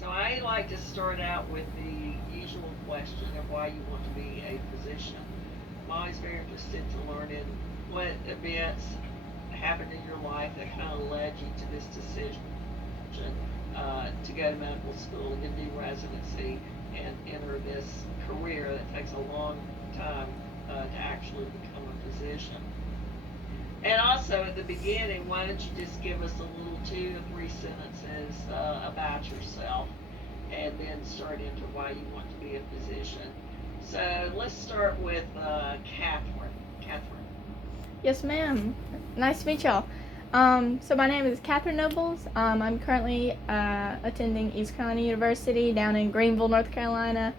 So I like to start out with the usual question of why you want to be a physician. I'm always very interested to learn in what events happened in your life that kind of led you to this decision to go to medical school and do residency and enter this career that takes a long time to actually become a physician. And also at the beginning, why don't you just give us a little 2 or 3 sentences about yourself and then start into why you want to be a physician. So let's start with Catherine. Catherine. Yes, ma'am. Nice to meet y'all. So my name is Catherine Nobles. I'm currently attending East Carolina University down in Greenville, North Carolina,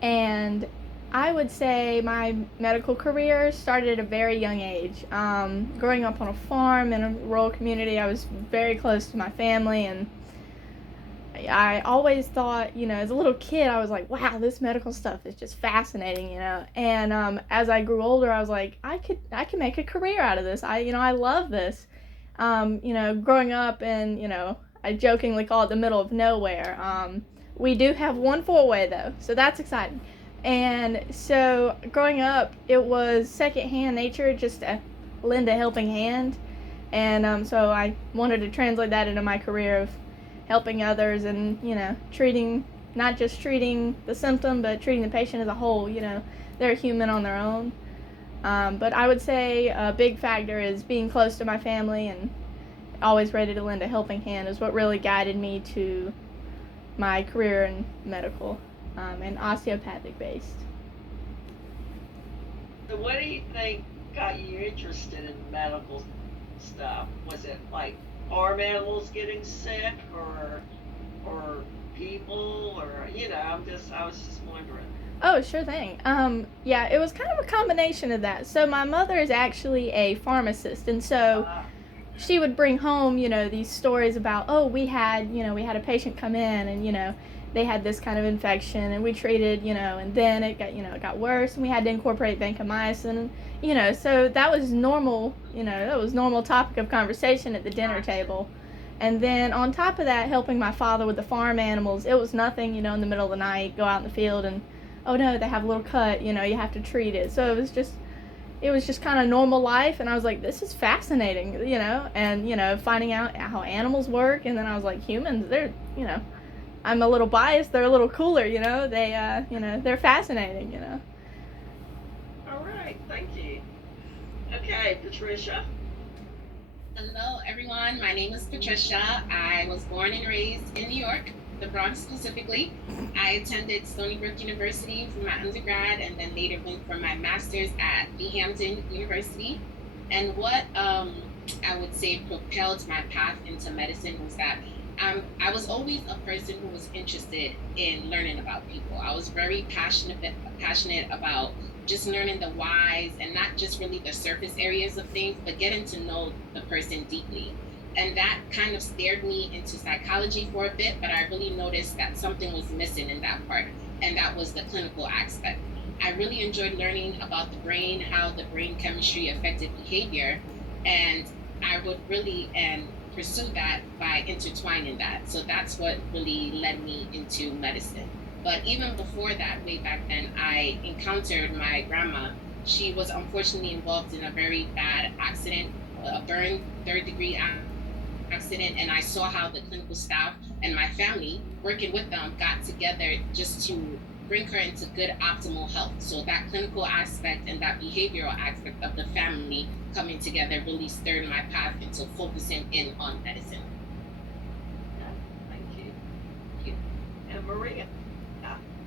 and I would say my medical career started at a very young age. Growing up on a farm in a rural community, I was very close to my family, and I always thought, as a little kid, I was like, wow, this medical stuff is just fascinating. And as I grew older, I was like, I could make a career out of this. I love this. Growing up in, I jokingly call it the middle of nowhere. We do have one four-way though, so that's exciting. And so growing up, it was secondhand nature, just to lend a helping hand. And so I wanted to translate that into my career of helping others and treating, not just treating the symptom but treating the patient as a whole. They're human on their own. But I would say a big factor is being close to my family and always ready to lend a helping hand is what really guided me to my career in medical, and osteopathic based. So what do you think got you interested in medical stuff? Was it like farm animals getting sick or people or I was just wondering. Oh, sure thing. Yeah, it was kind of a combination of that. So my mother is actually a pharmacist, and so Uh, she would bring home, these stories about, oh, we had a patient come in, and they had this kind of infection, and we treated, and then it got worse, and we had to incorporate vancomycin, and so that was normal, that was normal topic of conversation at the dinner gotcha. table. And then on top of that, helping my father with the farm animals, it was nothing, in the middle of the night, go out in the field and, oh no, they have a little cut, you have to treat it. So it was just kind of normal life, and I was like, this is fascinating, and finding out how animals work. And then I was like, humans, they're, I'm a little biased, they're a little cooler, they're fascinating. All right, thank you. Okay, Patricia. Hello, everyone. My name is Patricia. I was born and raised in New York, the Bronx specifically. I attended Stony Brook University for my undergrad and then later went for my master's at Hampton University. And what I would say propelled my path into medicine was that I was always a person who was interested in learning about people. I was very passionate about just learning the whys and not just really the surface areas of things, but getting to know the person deeply. And that kind of steered me into psychology for a bit, but I really noticed that something was missing in that part, and that was the clinical aspect. I really enjoyed learning about the brain, how the brain chemistry affected behavior, and I would really and pursue that by intertwining that. So that's what really led me into medicine. But even before that, way back then, I encountered my grandma. She was unfortunately involved in a very bad accident, a burn third degree accident, and I saw how the clinical staff and my family, working with them, got together just to bring her into good optimal health. So that clinical aspect and that behavioral aspect of the family coming together really stirred my path into focusing in on medicine. Yeah, thank you. Thank you. And Maria.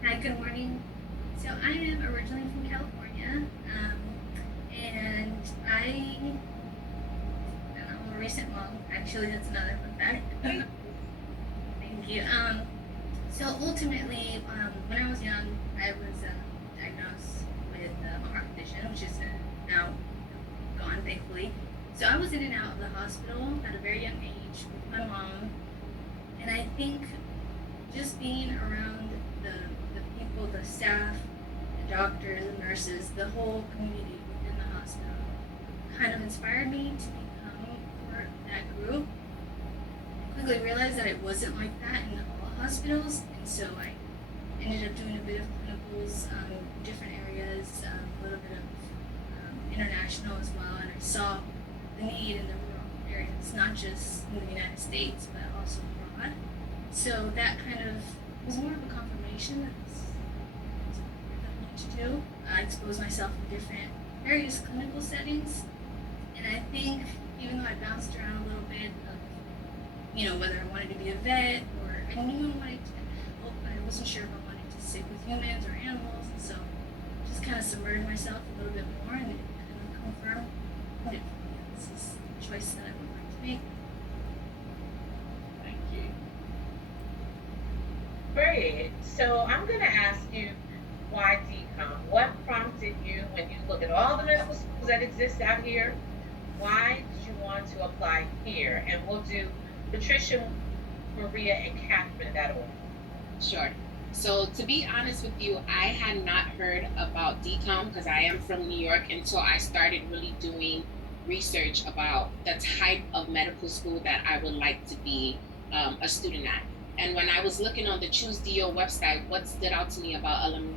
Hi, good morning. So I am originally from California, and I'm a recent mom. Actually, that's another fun fact. Thank you. So ultimately, when I was young, I was diagnosed with a heart condition, which is now gone, thankfully. So I was in and out of the hospital at a very young age with my mom, and I think just being around the people, the staff, the doctors, the nurses, the whole community within the hospital kind of inspired me to become part of that group. I quickly realized that it wasn't like that in all hospitals, and so I ended up doing a bit of clinicals, different areas, a little bit of international as well, and I saw the need in the rural areas, not just in the United States, but also abroad. So that kind of was more of a confirmation that this is what I wanted to do. I exposed myself in different various clinical settings, and I think even though I bounced around a little bit of, whether I wanted to be a vet or I knew I wanted to help, but I wasn't sure if I wanted to stick with humans or animals, and so just kind of submerged myself a little bit more, and it kind of confirmed it. This is a choice that I would like to make. Thank you. Great. So I'm going to ask you, why DCOM? What prompted you, when you look at all the medical schools that exist out here, why did you want to apply here? And we'll do Patricia, Maria, and Catherine in that order. Sure. So to be honest with you, I had not heard about DCOM because I am from New York until I started really doing research about the type of medical school that I would like to be a student at. And when I was looking on the Choose DO website, what stood out to me about LMU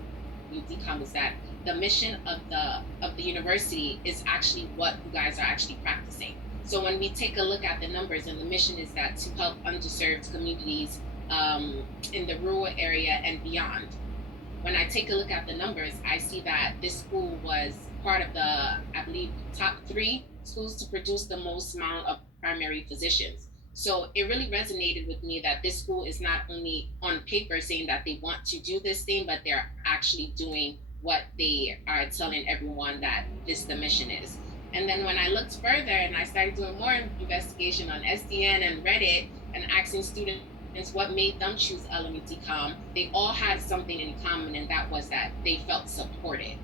DCOM is that the mission of the university is actually what you guys are actually practicing. So when we take a look at the numbers, and the mission is that to help underserved communities in the rural area and beyond. When I take a look at the numbers, I see that this school was part of the, I believe, top 3 schools to produce the most amount of primary physicians. So it really resonated with me that this school is not only on paper saying that they want to do this thing, but they're actually doing what they are telling everyone that the mission is. And then when I looked further and I started doing more investigation on SDN and Reddit and asking students what made them choose LMU DCOM, they all had something in common, and that was that they felt supported.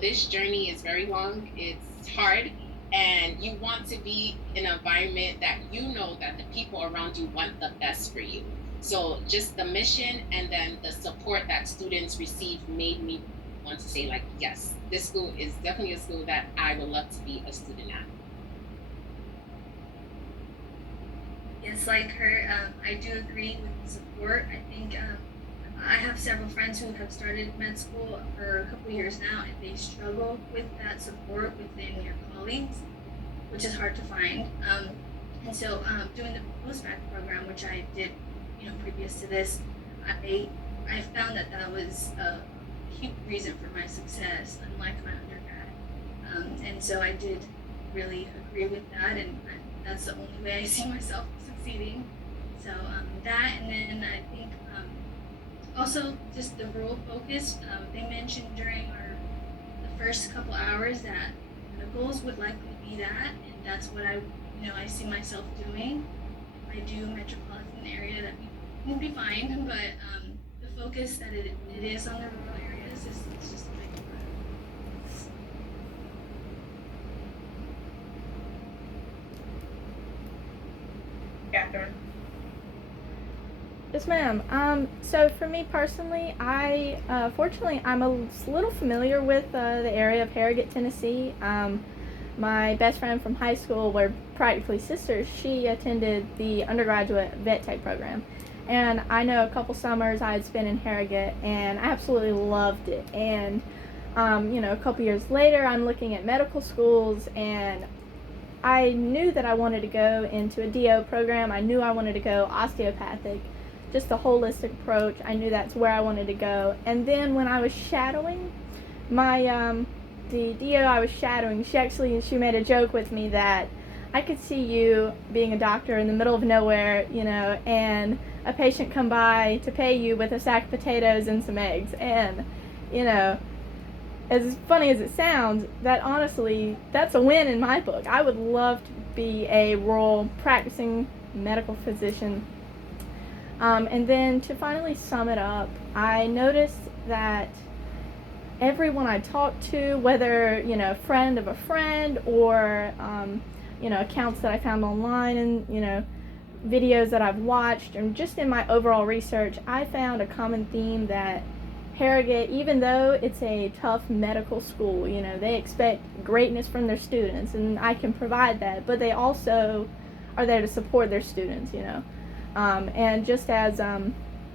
This journey is very long, it's hard, and you want to be in an environment that that the people around you want the best for you. So just the mission and then the support that students receive made me want to say, like, yes, this school is definitely a school that I would love to be a student at. Yes, like her, I do agree with the support. I think I have several friends who have started med school for a couple years now, and they struggle with that support within your colleagues, which is hard to find. And so doing the post-grad program, which I did, previous to this, I found that was a huge reason for my success, unlike my undergrad. And so I did really agree with that, and that's the only way I see myself succeeding. So that, and then I think also just the rural focus. They mentioned during the first couple hours that the goals would likely be that, and that's what I see myself doing. If I do metropolitan area, that would be fine, but the focus that it is on the rural areas is just a big part. Catherine? Yes, ma'am. So for me personally, fortunately, I'm a little familiar with the area of Harrogate, Tennessee. My best friend from high school, we're practically sisters, she attended the undergraduate vet tech program. And I know a couple summers I had spent in Harrogate, and I absolutely loved it. And, a couple years later, I'm looking at medical schools, and I knew that I wanted to go into a DO program. I knew I wanted to go osteopathic, just a holistic approach. I knew that's where I wanted to go. And then when I was shadowing, the DO I was shadowing, she made a joke with me that I could see you being a doctor in the middle of nowhere, and a patient come by to pay you with a sack of potatoes and some eggs. And, as funny as it sounds, that's a win in my book. I would love to be a rural practicing medical physician. And then to finally sum it up, I noticed that everyone I talked to, whether, a friend of a friend or, accounts that I found online and, videos that I've watched, and just in my overall research, I found a common theme that Harrogate, even though it's a tough medical school, they expect greatness from their students, and I can provide that, but they also are there to support their students, and just as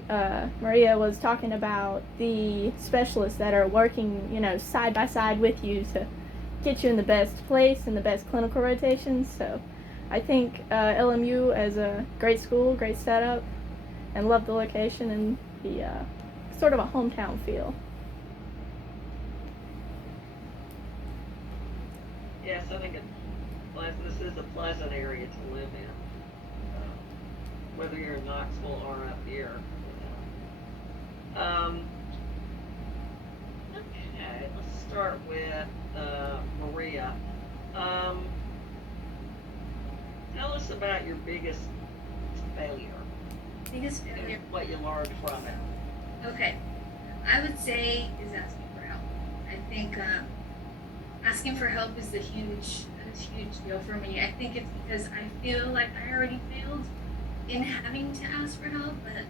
Maria was talking about the specialists that are working, you know, side by side with you to get you in the best place and the best clinical rotations. So I think LMU as a great school, great setup, and love the location and the sort of a hometown feel. Yes, I think this is a pleasant area to live in, whether you're in Knoxville or up here. Okay, let's start with Maria. Tell us about your biggest failure Biggest failure. and what you learned from it. Okay, I would say is asking for help. I think asking for help is a huge deal for me. I think it's because I feel like I already failed in having to ask for help, but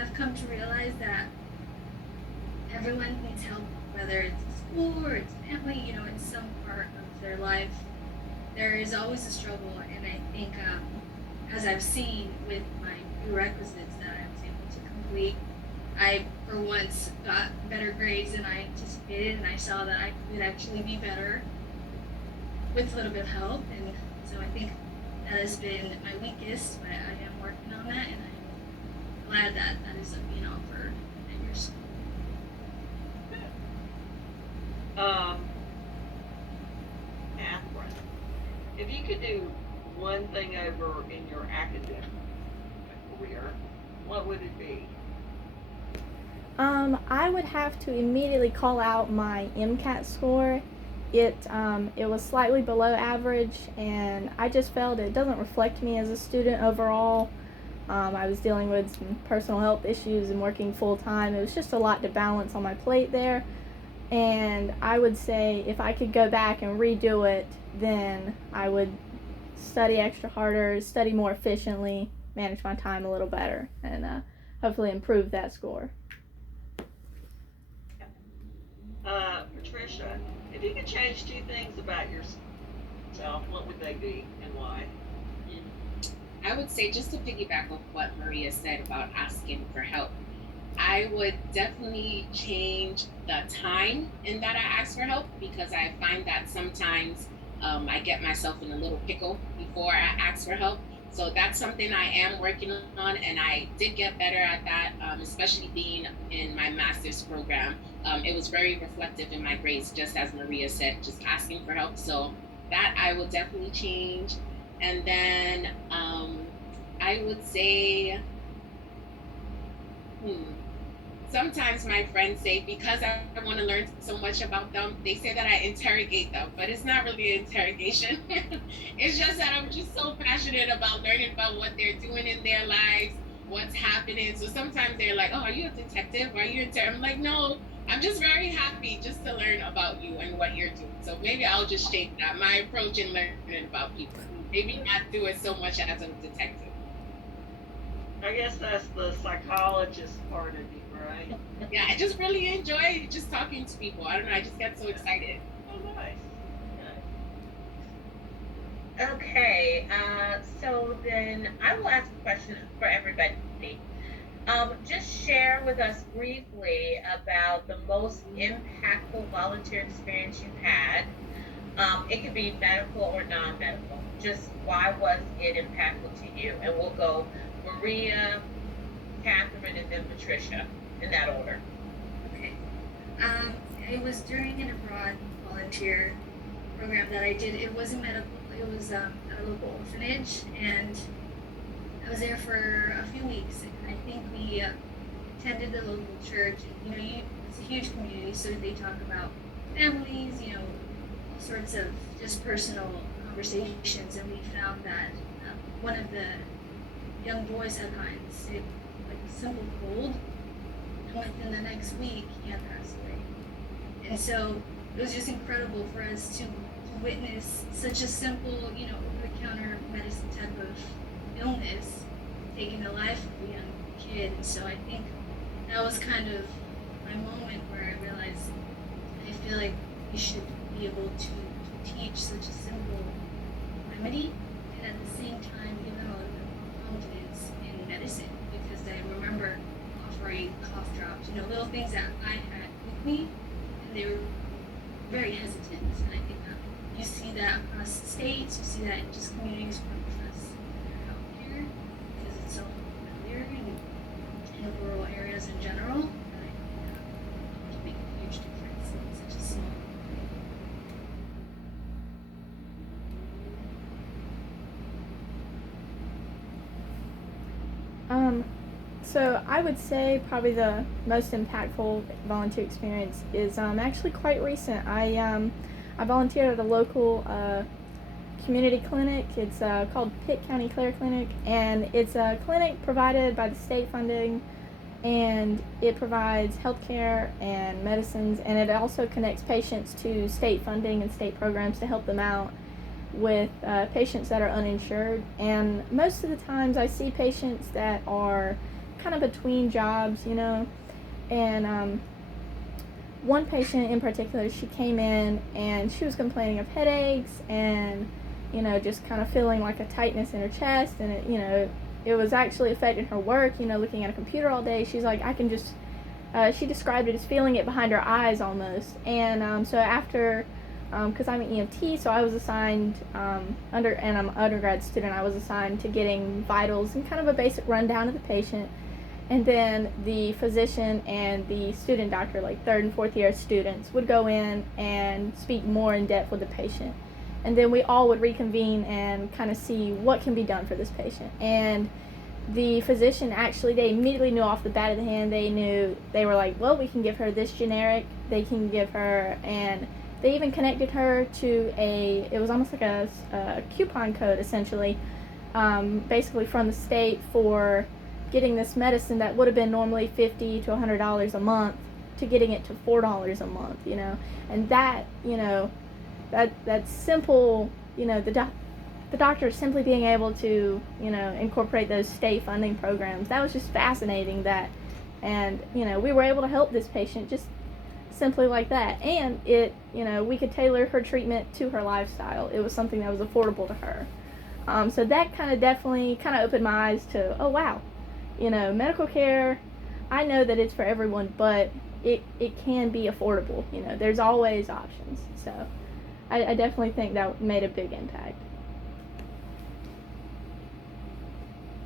I've come to realize that everyone needs help, whether it's school or it's family, you know, in some part of their life. There is always a struggle, and I think as I've seen with my prerequisites that I was able to complete, I for once got better grades than I anticipated, and I saw that I could actually be better with a little bit of help. And so I think that has been my weakest, but I am working on that, and I'm glad that that is being offered at your school. Catherine, if you could do one thing over in your academic career, what would it be? I would have to immediately call out my MCAT score. It was slightly below average, and I just felt it doesn't reflect me as a student overall. I was dealing with some personal health issues and working full time. It was just a lot to balance on my plate there. And I would say if I could go back and redo it, then I would study extra harder, study more efficiently, manage my time a little better, and hopefully improve that score. Patricia, if you could change two things about yourself, what would they be and why? I would say, just to piggyback off what Maria said about asking for help, I would definitely change the time in that I ask for help, because I find that sometimes I get myself in a little pickle before I ask for help. So that's something I am working on, and I did get better at that, especially being in my master's program. It was very reflective in my grades, just as Maria said, just asking for help. So that I will definitely change. And then I would say, sometimes my friends say, because I want to learn so much about them, they say that I interrogate them, but it's not really an interrogation. It's just that I'm just so passionate about learning about what they're doing in their lives, what's happening. So sometimes they're like, "Oh, are you a detective? Are you a?" I'm like, "No, I'm just very happy just to learn about you and what you're doing." So maybe I'll just shape that, my approach in learning about people. Maybe not do it so much as a detective. I guess that's the psychologist part of you, right? Yeah, I just really enjoy just talking to people. I don't know, I just get so excited. Oh, nice. Okay, so then I will ask a question for everybody. Just share with us briefly about the most impactful volunteer experience you've had. It could be medical or non-medical. Just why was it impactful to you? And we'll go Maria, Catherine, and then Patricia in that order. Okay. It was during an abroad volunteer program that I did. It wasn't medical. It was at a local orphanage, and I was there for a few weeks. And I think we attended the local church. And, it's a huge community, so they talk about families, all sorts of just personal conversations. And we found that one of the young boys had gotten sick, like a simple cold, and within the next week he had passed away. And so it was just incredible for us to witness such a simple, over-the-counter medicine type of illness taking the life of a young kid. And so I think that was kind of my moment where I realized I feel like we should be able to teach such a simple remedy, and at the same time give them a little bit more confidence in medicine, because I remember little things that I had with me, and they were very hesitant. And I think that you see that across the states, you see that in just communities from us out here, because it's so familiar in the rural areas in general. And I think that can make a huge difference in such a small community. So I would say probably the most impactful volunteer experience is actually quite recent. I volunteered at a local community clinic. It's called Pitt County Clare Clinic, and it's a clinic provided by the state funding, and it provides healthcare and medicines, and it also connects patients to state funding and state programs to help them out with patients that are uninsured. And most of the times I see patients that are kind of between jobs, and one patient in particular, she came in and she was complaining of headaches and just kind of feeling like a tightness in her chest, and it was actually affecting her work, looking at a computer all day. She's like, I can just she described it as feeling it behind her eyes almost. And so after because I'm an EMT, so I was assigned and I'm an undergrad student, I was assigned to getting vitals and kind of a basic rundown of the patient. And then the physician and the student doctor, like third and fourth year students, would go in and speak more in depth with the patient. And then we all would reconvene and kind of see what can be done for this patient. And the physician actually, they immediately knew off the bat of the hand, they were like, well, we can give her this generic, they can give her, and they even connected her to it was almost like a coupon code essentially, basically from the state for getting this medicine that would have been normally $50 to $100 a month to getting it to $4 a month, and that, that's simple, the doctor simply being able to, incorporate those state funding programs. That was just fascinating and we were able to help this patient just simply like that. And we could tailor her treatment to her lifestyle. It was something that was affordable to her. So that definitely opened my eyes to, oh wow, medical care, I know that it's for everyone, but it can be affordable. There's always options. So I definitely think that made a big impact.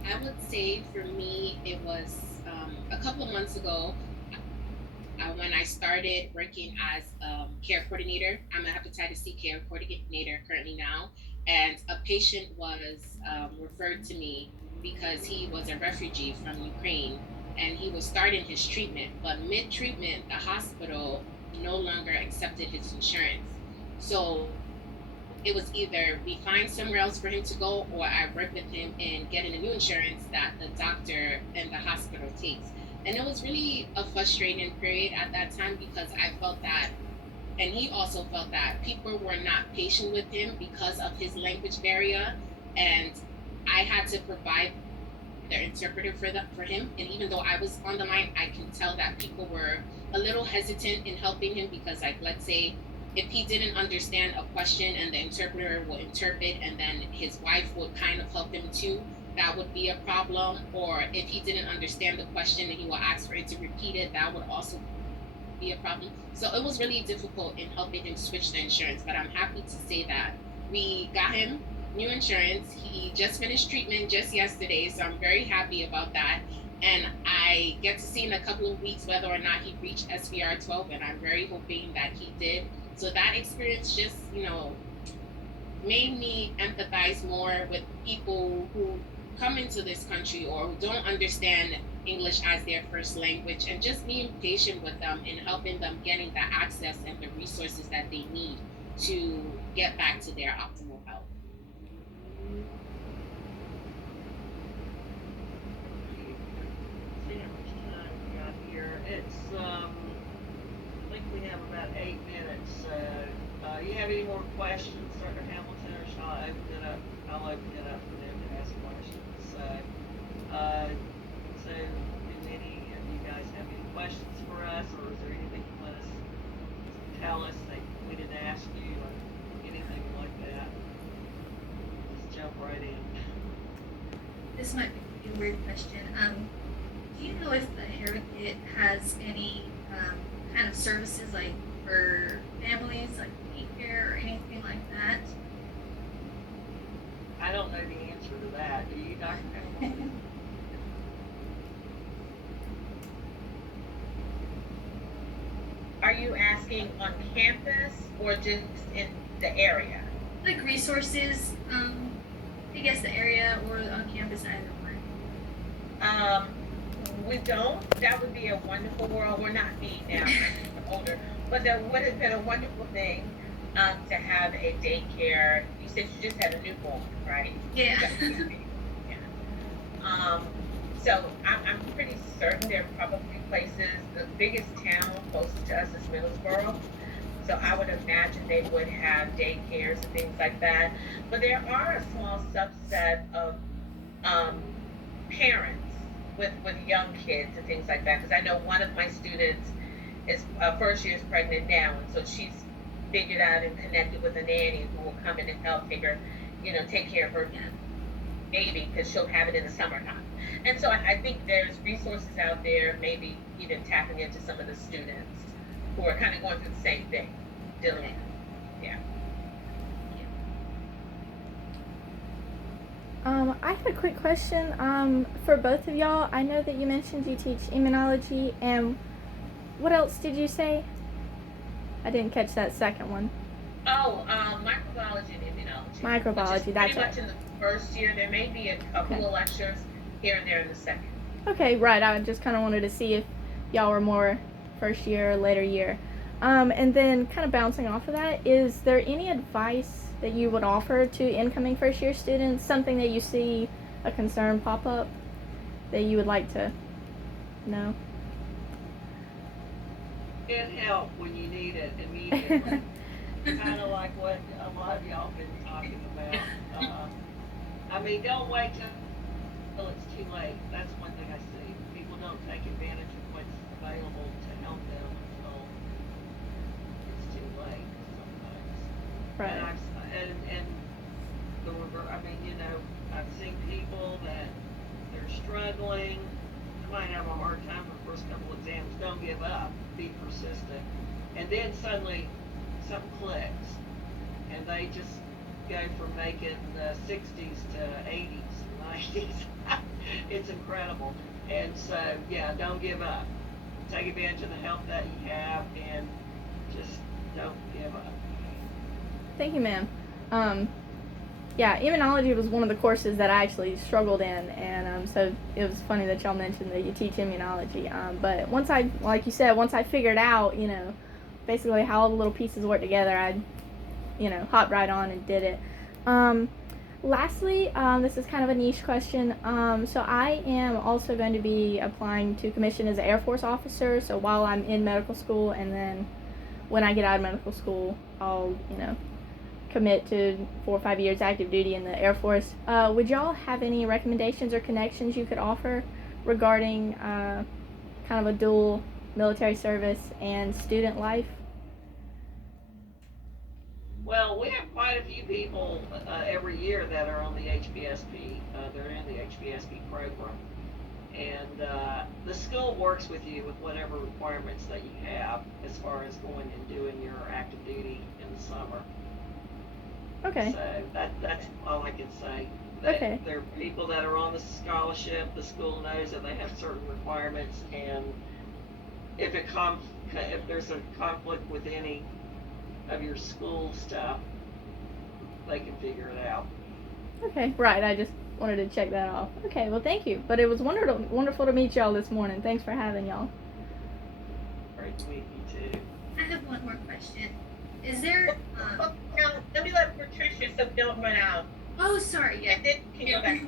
I would say for me, it was a couple of months ago when I started working as care coordinator. I'm a hepatitis C care coordinator currently now, and a patient was referred to me because he was a refugee from Ukraine and he was starting his treatment, but mid treatment, the hospital no longer accepted his insurance. So it was either we find somewhere else for him to go, or I work with him in getting a new insurance that the doctor and the hospital takes. And it was really a frustrating period at that time because I felt that, and he also felt that people were not patient with him because of his language barrier. And I had to provide the interpreter for him. And even though I was on the line, I can tell that people were a little hesitant in helping him because, like, let's say, if he didn't understand a question and the interpreter would interpret and then his wife would kind of help him too, that would be a problem. Or if he didn't understand the question and he will ask for it to repeat it, that would also be a problem. So it was really difficult in helping him switch the insurance, but I'm happy to say that we got him new insurance. He just finished treatment just yesterday, so I'm very happy about that. And I get to see in a couple of weeks whether or not he reached SVR 12, and I'm very hoping that he did. So that experience just, made me empathize more with people who come into this country or who don't understand English as their first language, and just being patient with them and helping them getting the access and the resources that they need to get back to their optimal health. See how much time we got here. It's I think we have about 8 minutes. You have any more questions, Dr. Hamilton, or shall I open it up? I'll open it up for them to ask questions. So do any of you guys have any questions for us, or is there anything you want us to tell us that we didn't ask you, or anything like that? Just jump right in. This might be a weird question. Do you you know if the Harrogate has any kind of services like for families, like daycare or anything like that? I don't know the answer to that. Do you, Dr. Pamela? Are you asking on campus or just in the area? Like resources, I guess the area or on campus, either one. We don't. That would be a wonderful world. We're not me now, we're older. But that would have been a wonderful thing to have a daycare. You said you just had a newborn, right? Yeah. Yeah. So I'm pretty certain there are probably places. The biggest town closest to us is Middlesboro. So I would imagine they would have daycares and things like that. But there are a small subset of parents with young kids and things like that. Because I know one of my students is first year is pregnant now, and so she's figured out and connected with a nanny who will come in and help take her, take care of her baby because she'll have it in the summertime. And so I think there's resources out there, maybe even tapping into some of the students who are kind of going through the same thing, dealing with it. Yeah. I have a quick question for both of y'all. I know that you mentioned you teach immunology, and what else did you say? I didn't catch that second one. Oh, microbiology and immunology. Microbiology, Which is that's pretty much in the first year. There may be a couple of lectures here and there in the second. Okay, right. I just kind of wanted to see if y'all were more first year or later year. And then kind of bouncing off of that, is there any advice that you would offer to incoming first year students? Something that you see a concern pop up that you would like to know? Get help when you need it immediately. Kind of like what a lot of y'all been talking about. I mean, don't wait till it's too late. That's one thing I see. People don't take advantage of what's available to help them until it's too late sometimes. Right. And the reverse. I mean, I've seen people that they're struggling. They might have a hard time for the first couple exams. Don't give up. Be persistent. And then suddenly something clicks, and they just go from making 60s to 80s, 90s. It's incredible. And so, yeah, don't give up. Take advantage of the help that you have, and just don't give up. Thank you, ma'am. Yeah, immunology was one of the courses that I actually struggled in, and so it was funny that y'all mentioned that you teach immunology. But once like you said, once I figured out, basically how all the little pieces work together, I, hopped right on and did it. Lastly, this is kind of a niche question. So I am also going to be applying to commission as an Air Force officer. So while I'm in medical school, and then when I get out of medical school, I'll, commit to 4 or 5 years active duty in the Air Force. Would y'all have any recommendations or connections you could offer regarding kind of a dual military service and student life? Well, we have quite a few people every year that are on the HBSP. They're in the HBSP program. And the school works with you with whatever requirements that you have as far as going and doing your active duty in the summer. Okay. So that's all I can say. Okay. There are people that are on the scholarship. The school knows that they have certain requirements, and if there's a conflict with any of your school stuff, they can figure it out. Okay, right. I just wanted to check that off. Okay, well, thank you. But it was wonderful to meet y'all this morning. Thanks for having y'all. Great to meet you too. I have one more question. Is there? Now, let me let Patricia so we don't run out. Oh, sorry. Yeah. And then can go back.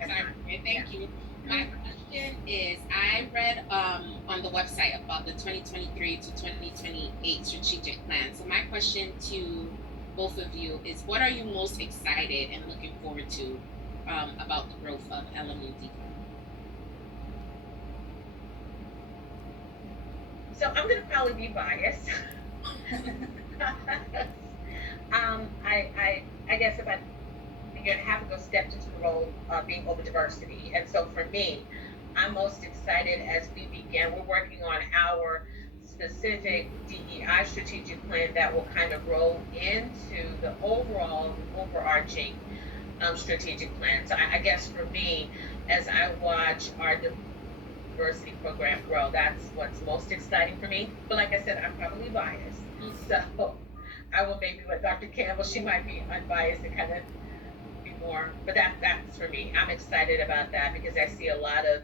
Sorry, thank you. My question is, I read on the website about the 2023 to 2028 strategic plan. So my question to both of you is, what are you most excited and looking forward to about the growth of LMU DCOM? So I'm going to probably be biased. I guess if you're gonna have to go step into the role of being over diversity, and so for me, I'm most excited as we begin. We're working on our specific DEI strategic plan that will kind of roll into the overall overarching strategic plan. So I guess for me, as I watch our diversity program grow, that's what's most exciting for me. But like I said, I'm probably biased. So I will maybe let Dr. Campbell, she might be unbiased and kind of be more, but that's for me. I'm excited about that because I see a lot of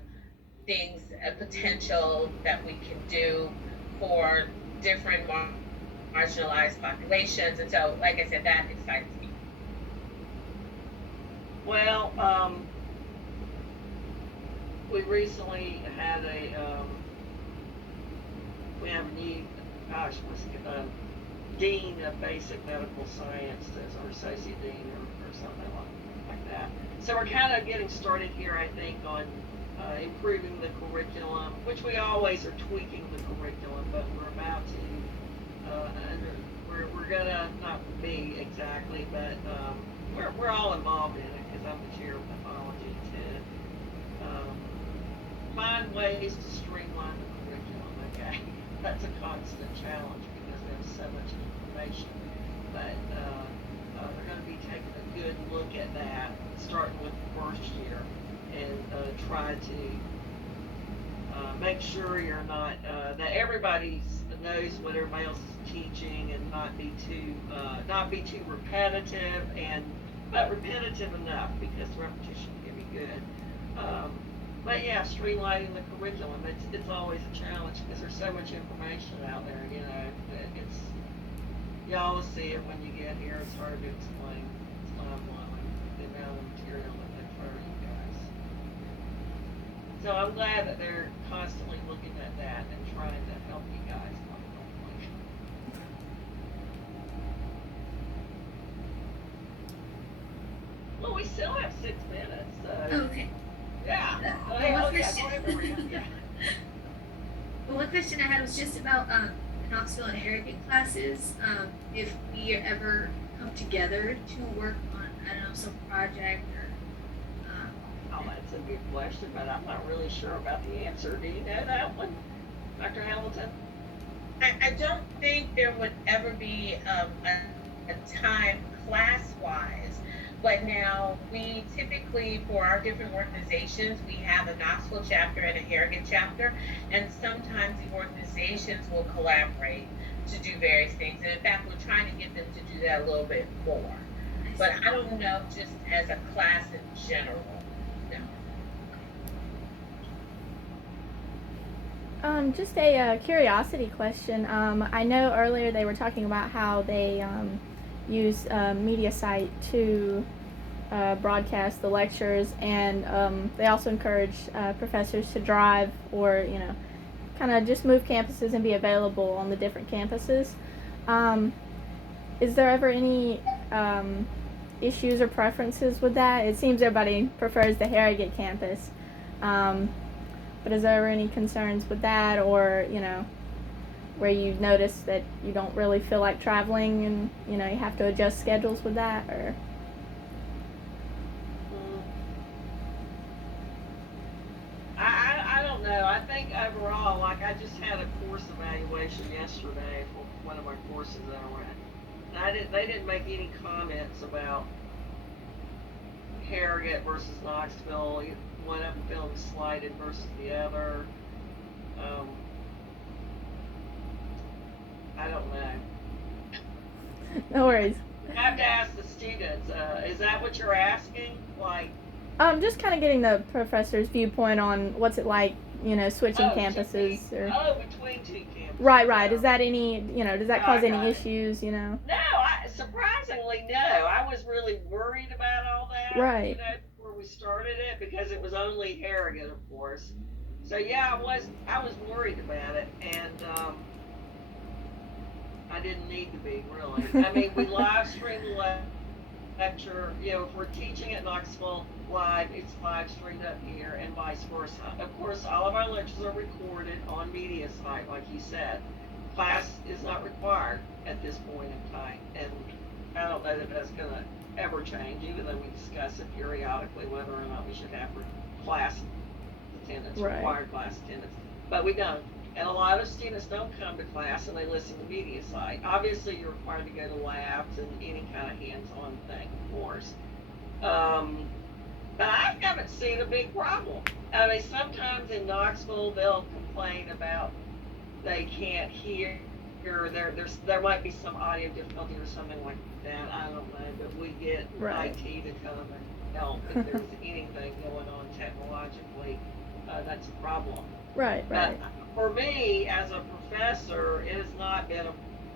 things, potential that we can do for different marginalized populations. And so, like I said, that excites me. Well, we recently had we have a new, gosh, what's dean of basic medical science as our associate dean or something like that. So we're kind of getting started here, I think, on improving the curriculum, which we always are tweaking the curriculum, but we're about to, we're gonna, not me exactly, but we're all involved in it because I'm the chair of pathology to find ways to streamline the curriculum, okay? That's a constant challenge because there's so much information, but they're gonna be taking a good look at that, starting with the first year, and try to make sure you're not that everybody knows what everybody else is teaching and not be too repetitive but repetitive enough because repetition can be good. But yeah, streamlining the curriculum, it's always a challenge because there's so much information out there, you know, that y'all will see it when you get here. It's hard to explain. It's mind-blowing, the amount of material that they throw at you guys. So I'm glad that they're constantly looking at that and trying to help you guys. Well, we still have 6 minutes, so. Okay. Yeah. One question I had was just about Knoxville and Harrogate classes. If we ever come together to work on, I don't know, some project or. Oh, that's a good question, but I'm not really sure about the answer. Do you know that one, Dr. Hamilton? I don't think there would ever be a time class-wise, but now we typically, for our different organizations, we have a Knoxville chapter and a Harrogate chapter, and sometimes the organizations will collaborate to do various things. And in fact, we're trying to get them to do that a little bit more. But I don't know just as a class in general. Just a curiosity question. I know earlier they were talking about how they use MediaSite to broadcast the lectures, and they also encourage professors to drive or, you know, kind of just move campuses and be available on the different campuses. Is there ever any issues or preferences with that? It seems everybody prefers the Harrogate campus. But is there ever any concerns with that, or, you know, where you've noticed that you don't really feel like traveling and, you know, you have to adjust schedules with that, or? I don't know. I think overall, like, I just had a course evaluation yesterday for one of my courses that I ran. And they didn't make any comments about Harrogate versus Knoxville, one of them feeling slighted versus the other. I don't know. No worries. I have to ask the students. Is that what you're asking? Like, Just kind of getting the professor's viewpoint on what's it like, you know, switching campuses, or. Between two campuses. Right. Is that any, you know, does that cause any it. issues, you know? No, surprisingly, no. I was really worried about all that. Right. You know, before we started it, because it was only Harrogate, of course. So yeah, I was worried about it, and I didn't need to be, really. I mean, we live stream the lecture. You know, if we're teaching at Knoxville live, it's live streamed up here, and vice versa. Of course, all of our lectures are recorded on MediaSite, like you said. Class is not required at this point in time, and I don't know that that's going to ever change, even though we discuss it periodically whether or not we should have class attendance, Right. required class attendance, but we don't. And a lot of students don't come to class and they listen to media site. Obviously, you're required to go to labs and any kind of hands-on thing, of course. But I haven't seen a big problem. I mean, sometimes in Knoxville, they'll complain about they can't hear, or there might be some audio difficulty or something like that. I don't know, but we get Right. IT to come and help if there's anything going on technologically. That's a problem. Right, But right. for me, as a professor, it has not been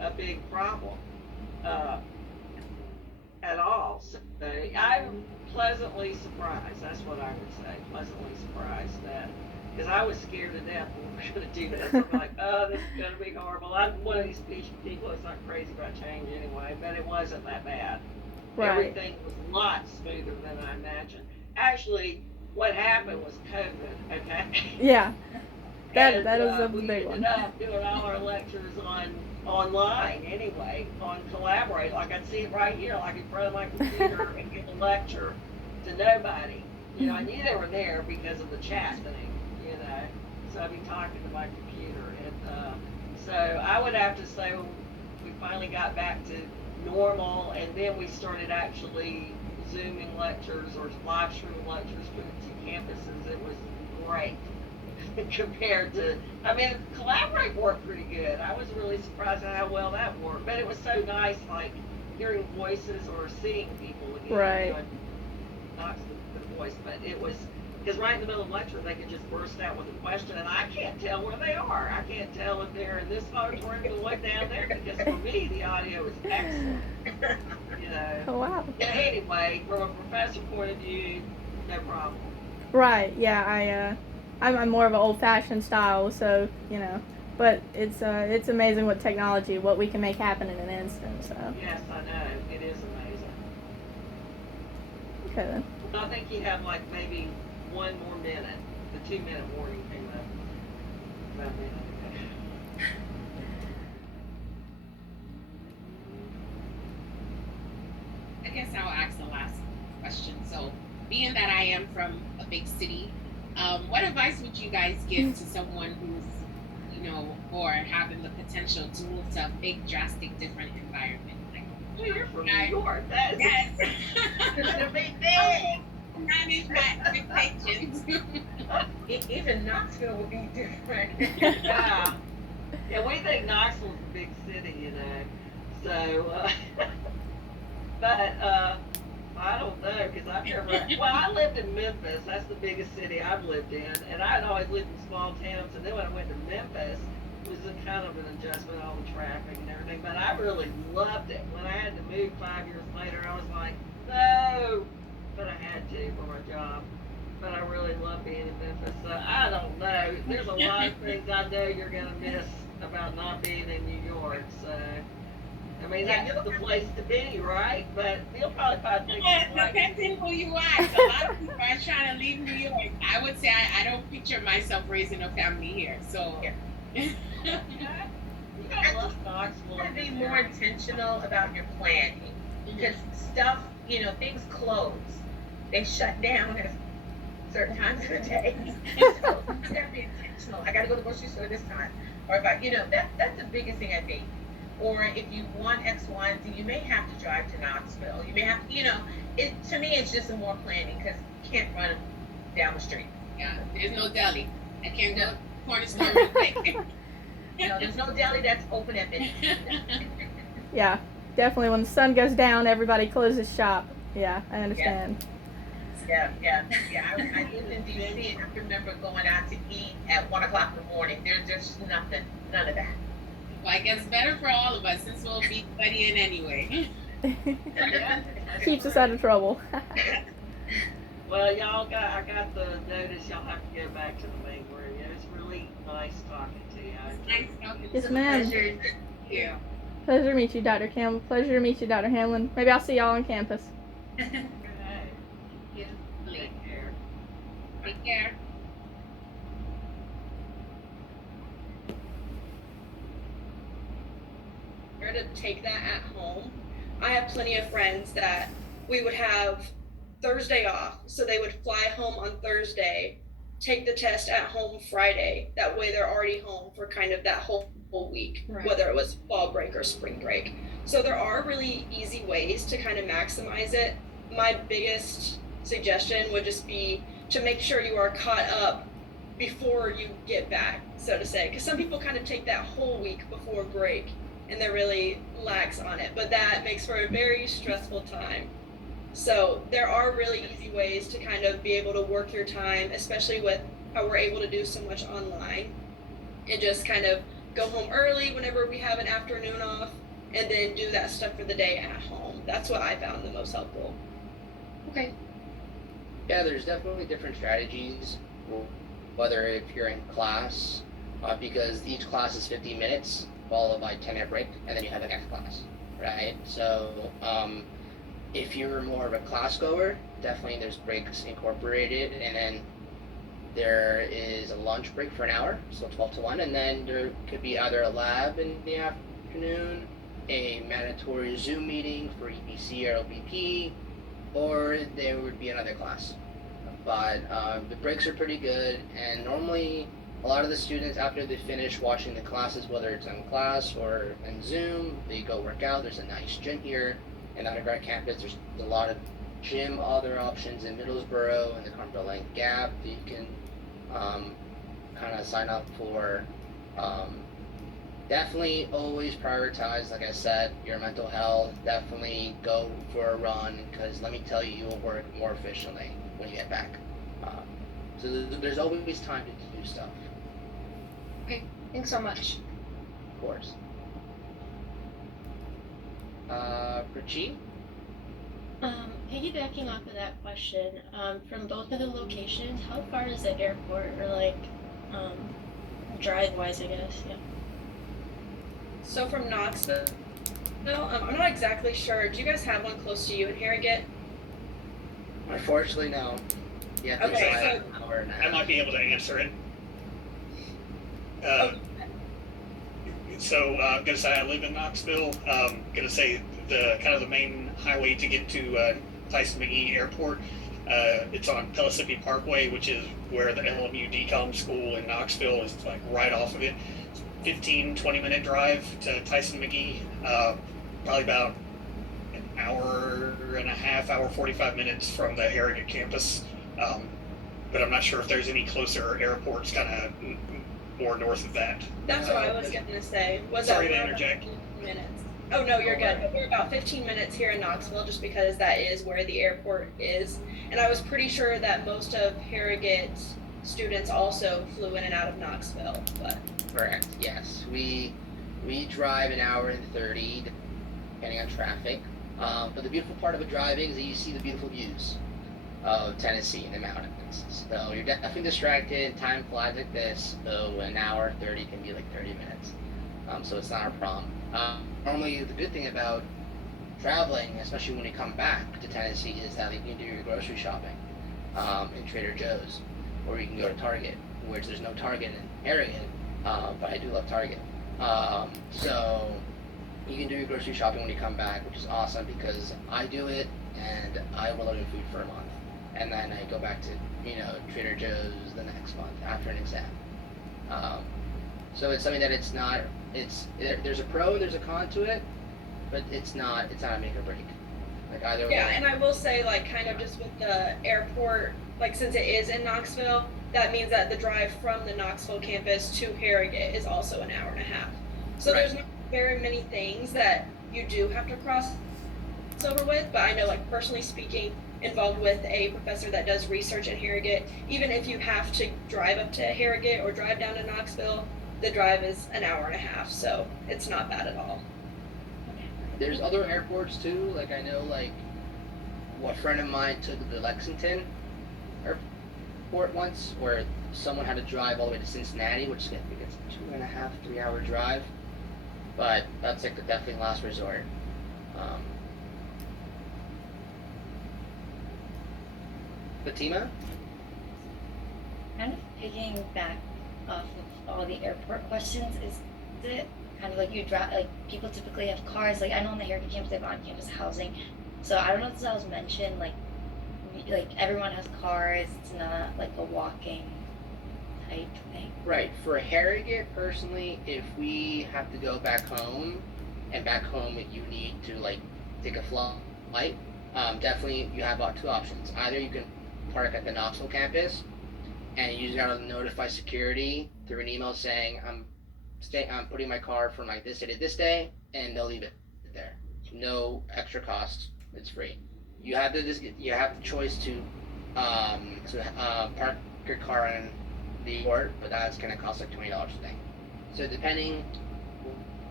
a big problem uh, at all. So I'm pleasantly surprised. That's what I would say. Pleasantly surprised that, because I was scared to death when we were going to do this. I'm like, oh, this is going to be horrible. I'm one of these people that's not crazy about change anyway, but it wasn't that bad. Right. Everything was a lot smoother than I imagined. Actually, what happened was COVID, okay? Yeah. That And, that is a we big ended one. up doing all our lectures online anyway, on Collaborate. Like I'd see it right here, like in front of my computer, and give a lecture to nobody. You know, I knew they were there because of the chat thing, you know. So I'd be talking to my computer, and so I would have to say when we finally got back to normal, and then we started actually Zooming lectures or live streaming lectures for the two campuses. It was great. Compared to, I mean, Collaborate worked pretty good. I was really surprised at how well that worked. But it was so nice, like hearing voices or seeing people again. Right. You know, not the voice, but it was, because right in the middle of lecture they could just burst out with a question, and I can't tell where they are. I can't tell if they're in this auditorium or way down there, because for me the audio is excellent. You know. Oh wow. Yeah, anyway, from a professor point of view, no problem. Right. Yeah. I'm more of an old-fashioned style, so you know. But it's amazing what technology, what we can make happen in an instant. So. Yes, I know. It is amazing. Okay then. I think you have like maybe one more minute. The 2-minute warning came up about a minute ago. I guess I'll ask the last question. So, being that I am from a big city, what advice would you guys give to someone who's, you know, or having the potential to move to a big, drastic, different environment? Like, Well, you're from I- New York. That's yes. gonna be big. Manage my expectations. Even Knoxville will be different. Yeah. Yeah, we think Knoxville's a big city, you know. So, but I don't know, because I've never. Well, I lived in Memphis. That's the biggest city I've lived in, and I'd always lived in small towns. And then when I went to Memphis, it was a kind of an adjustment, all the traffic and everything. But I really loved it. When I had to move 5 years later, I was like, no, but I had to for my job. But I really love being in Memphis. So I don't know. There's a lot of things I know you're gonna miss about not being in New York. So. I mean, that's the place to be, right? But you'll probably find things like, Depending who you ask, a lot of people are trying to leave New York. I would say I don't picture myself raising a family here. So, you gotta love Knoxville. You gotta be more intentional about your planning, because stuff, you know, things close. They shut down at certain times of the day. So you gotta be intentional. I gotta go to the grocery store this time. Or if I, you know, that's the biggest thing I think. Or if you want X, Y, and Z, you may have to drive to Knoxville. You may have, you know, to me, it's just a more planning, because you can't run down the street. yeah, there's no deli. I can't go to the corner store real quick. You know, there's no deli that's open at midnight. Yeah. Definitely. When the sun goes down, everybody closes shop. Yeah, I understand. Yeah. I lived in DC, and I remember going out to eat at 1 o'clock in the morning. There's just nothing, none of that. Well, I guess better for all of us since we'll be studying anyway. Keeps us out of trouble. Well, I got the notice. Y'all have to go back to the main room. It was really nice talking to you. Nice talking Yes, to ma'am. you. Pleasure to meet you, Dr. Campbell. Pleasure to meet you, Dr. Hamlin. Maybe I'll see y'all on campus. Okay. Yeah. Take care. Take care. To take that at home. I have plenty of friends that we would have Thursday off, so they would fly home on Thursday take the test at home Friday. That way they're already home for kind of that whole week, Right. whether it was fall break or spring break. So there are really easy ways to kind of maximize it. My biggest suggestion would just be to make sure you are caught up before you get back, so to say. Because some people kind of take that whole week before break and they're really lax on it, but that makes for a very stressful time. So there are really easy ways to kind of be able to work your time, especially with how we're able to do so much online, and just kind of go home early whenever we have an afternoon off, and then do that stuff for the day at home. That's what I found the most helpful. Okay. Yeah, there's definitely different strategies, whether if you're in class, because each class is 50 minutes, followed by 10-minute break, and then you have the next class, right? So, if you're more of a class goer, definitely there's breaks incorporated, and then there is a lunch break for an hour, so 12 to 1, and then there could be either a lab in the afternoon, a mandatory Zoom meeting for EPC or LPP, or there would be another class. But the breaks are pretty good, and normally a lot of the students, after they finish watching the classes, whether it's in class or in Zoom, they go work out. There's a nice gym here in the undergrad campus. There's a lot of gym other options in Middlesboro and the Cumberland Gap that you can kind of sign up for. Definitely always prioritize, like I said, your mental health. Definitely go for a run, because let me tell you, you will work more efficiently when you get back. So there's always time to do stuff, Thanks so much. of course. Prachi? Piggybacking off of that question, from both of the locations, how far is the airport, or like, drive-wise, I guess, yeah. So from Knoxville, I'm not exactly sure. Do you guys have one close to you in Harrogate? Unfortunately, no. You have to Okay, drive an hour and a I half. might be able to answer it. Okay. So I'm gonna say I live in Knoxville. Gonna say the kind of the main highway to get to Tyson McGee Airport. It's on Pellissippi Parkway, which is where the LMU DCOM school in Knoxville is, like right off of it. 15-20 minute drive to Tyson McGee. Probably about an hour and a half, hour 45 minutes from the Harrogate campus. But I'm not sure if there's any closer airports kind of more north of that. That's what I was gonna say. Was Sorry that to we're about interject. 15 minutes? Oh no, you're good. We're about 15 minutes here in Knoxville, just because that is where the airport is. And I was pretty sure that most of Harrogate students also flew in and out of Knoxville, but Correct, yes. We drive an hour and 30, depending on traffic. But the beautiful part of a driving is that you see the beautiful views of Tennessee and the mountains. So you're definitely distracted. Time flies like this, so an hour 30 can be like 30 minutes. So it's not a problem. Normally, the good thing about traveling, especially when you come back to Tennessee, is that you can do your grocery shopping in Trader Joe's, or you can go to Target, which there's no Target in Harrogate, but I do love Target. So you can do your grocery shopping when you come back, which is awesome, because I do it and I will order food for a month, and then I go back to Trader Joe's the next month after an exam. So it's something that there's a pro and there's a con to it, but it's not a make or break. Like either yeah. way. And I will say, like, kind of just with the airport, like, since it is in Knoxville, that means that the drive from the Knoxville campus to Harrogate is also an hour and a half. So Right. there's not very many things that you do have to cross over with, but I know, like, personally speaking, involved with a professor that does research in Harrogate, even if you have to drive up to Harrogate or drive down to Knoxville, the drive is an hour and a half, so it's not bad at all. There's other airports too. Like I know, like a friend of mine took the Lexington airport once, where someone had to drive all the way to Cincinnati, which I think it's 2.5, 3 hour drive. But that's like the definitely last resort. Fatima? Kind of picking back off of all the airport questions, is it kind of like you drive, like people typically have cars, like I know on the Heritage campus they have on-campus housing, so I don't know if this was mentioned, like everyone has cars, it's not like a walking type thing. Right. For Harrogate, personally, if we have to go back home, and back home you need to like take a flight, definitely you have about two options. Either you can park at the Knoxville campus, and you just gotta notify security through an email saying I'm putting my car from like this day to this day, and they'll leave it there. No extra cost. It's free. You have the choice to park your car in the court, but that's gonna cost like $20 a day. So depending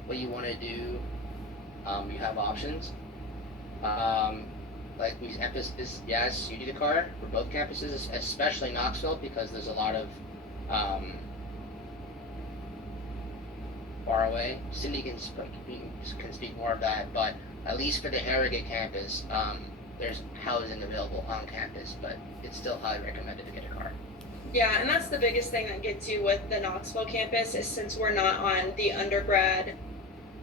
what you want to do, you have options. Like we emphasize, yes, you need a car for both campuses, especially Knoxville, because there's a lot of far away. Cindy can speak more of that, but at least for the Harrogate campus, there's housing available on campus, but it's still highly recommended to get a car. Yeah, and that's the biggest thing that gets you with the Knoxville campus is since we're not on the undergrad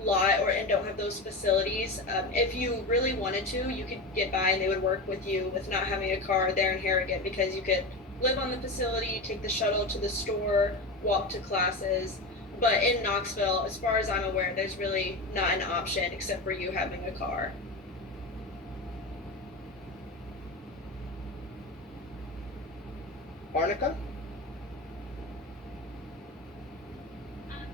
lot and don't have those facilities. If you really wanted to, you could get by and they would work with you with not having a car there in Harrogate because you could live on the facility, take the shuttle to the store, walk to classes. But in Knoxville, as far as I'm aware, there's really not an option except for you having a car. Arnica?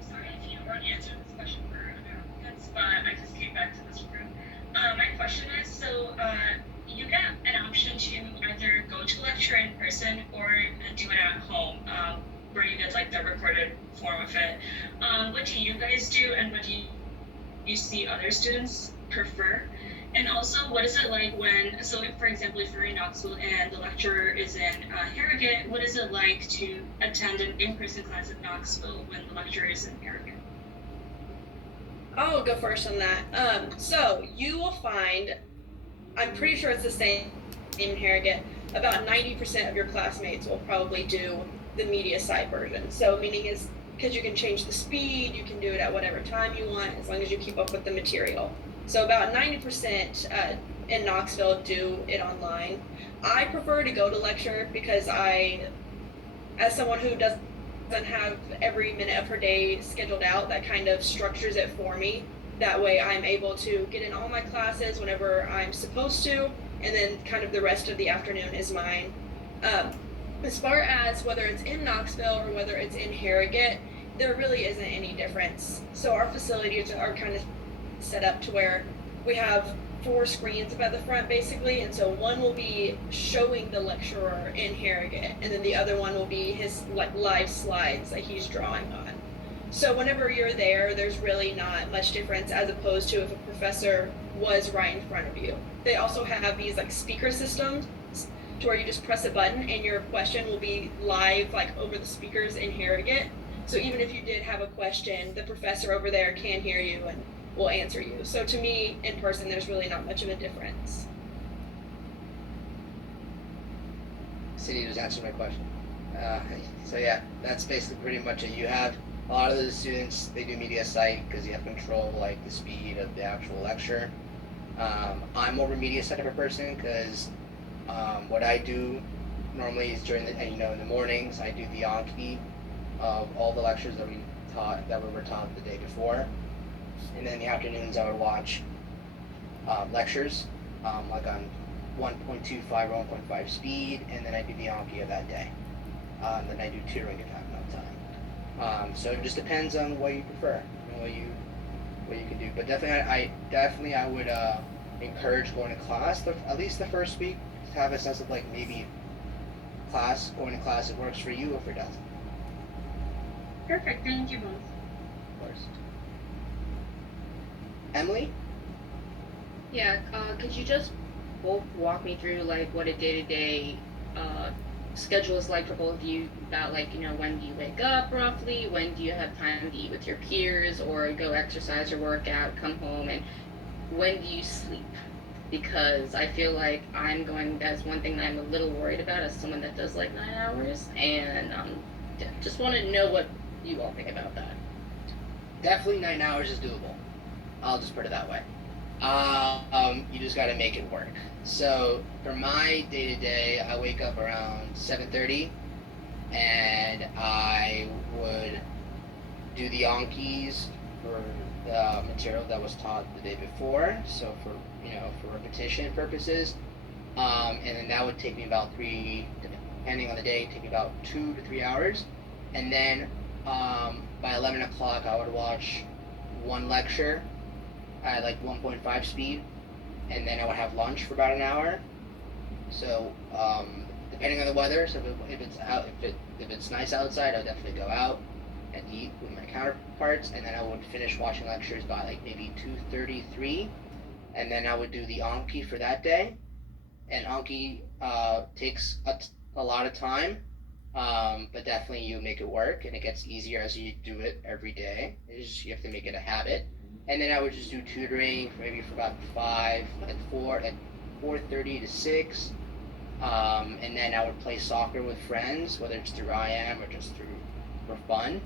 Sorry if you already answered this question for other applicants, but I just came back to this room. My question is, you get an option to either go to lecture in person or do it at home, where you get like the recorded form of it. What do you guys do, and what do you see other students prefer? And also, what is it like for example, if you're in Knoxville and the lecturer is in Harrogate, what is it like to attend an in-person class at Knoxville when the lecturer is in Harrogate? I'll go first on that. So you will find, I'm pretty sure it's the same in Harrogate, about 90% of your classmates will probably do the media site version. So meaning is, because you can change the speed, you can do it at whatever time you want, as long as you keep up with the material. So about 90% in Knoxville do it online. I prefer to go to lecture because as someone who doesn't have every minute of her day scheduled out, that kind of structures it for me. That way I'm able to get in all my classes whenever I'm supposed to, and then kind of the rest of the afternoon is mine. As far as whether it's in Knoxville or whether it's in Harrogate, there really isn't any difference. So our facilities are kind of set up to where we have 4 screens up at the front basically, and so one will be showing the lecturer in Harrogate, and then the other one will be his like live slides that he's drawing on. So whenever you're there, there's really not much difference as opposed to if a professor was right in front of you. They also have these like speaker systems to where you just press a button and your question will be live like over the speakers in Harrogate. So even if you did have a question, the professor over there can hear you and will answer you. So to me, in person, there's really not much of a difference. Cindy just answered my question. So yeah, that's basically pretty much it. You have a lot of the students, they do media site because you have control like the speed of the actual lecture. I'm more of a media site of a person because what I do normally is during the, in the mornings, I do the Anki of all the lectures that we were taught the day before. And then in the afternoons, I would watch lectures, like on 1.25 or 1.5 speed, and then I do the Anki of that day. Then I do tutoring if I have enough time. So it just depends on what you prefer, what you can do. But definitely, I would encourage going to class at least the first week to have a sense of like maybe going to class it works for you or if it doesn't. Perfect. Thank you both. Of course. Emily? Yeah, could you just both walk me through like what a day-to-day schedule is like for both of you about like, when do you wake up roughly, when do you have time to eat with your peers or go exercise or work out, come home, and when do you sleep? Because I feel like that's one thing that I'm a little worried about as someone that does like 9 hours, and just want to know what you all think about that. Definitely 9 hours is doable. I'll just put it that way. You just got to make it work. So for my day-to-day, I wake up around 7:30, and I would do the Ankis for the material that was taught the day before, so for repetition purposes, and then that would take me about depending on the day, take me about 2 to 3 hours, and then by 11 o'clock I would watch one lecture at like 1.5 speed, and then I would have lunch for about an hour. So depending on the weather, so if it's nice outside, I'll definitely go out and eat with my counterparts, and then I would finish watching lectures by like maybe 2:33, and then I would do the Anki for that day. And Anki takes a lot of time, but definitely you make it work, and it gets easier as you do it every day. You have to make it a habit. And then I would just do tutoring for about 4:30 to 6, and then I would play soccer with friends, whether it's through IM or just for fun.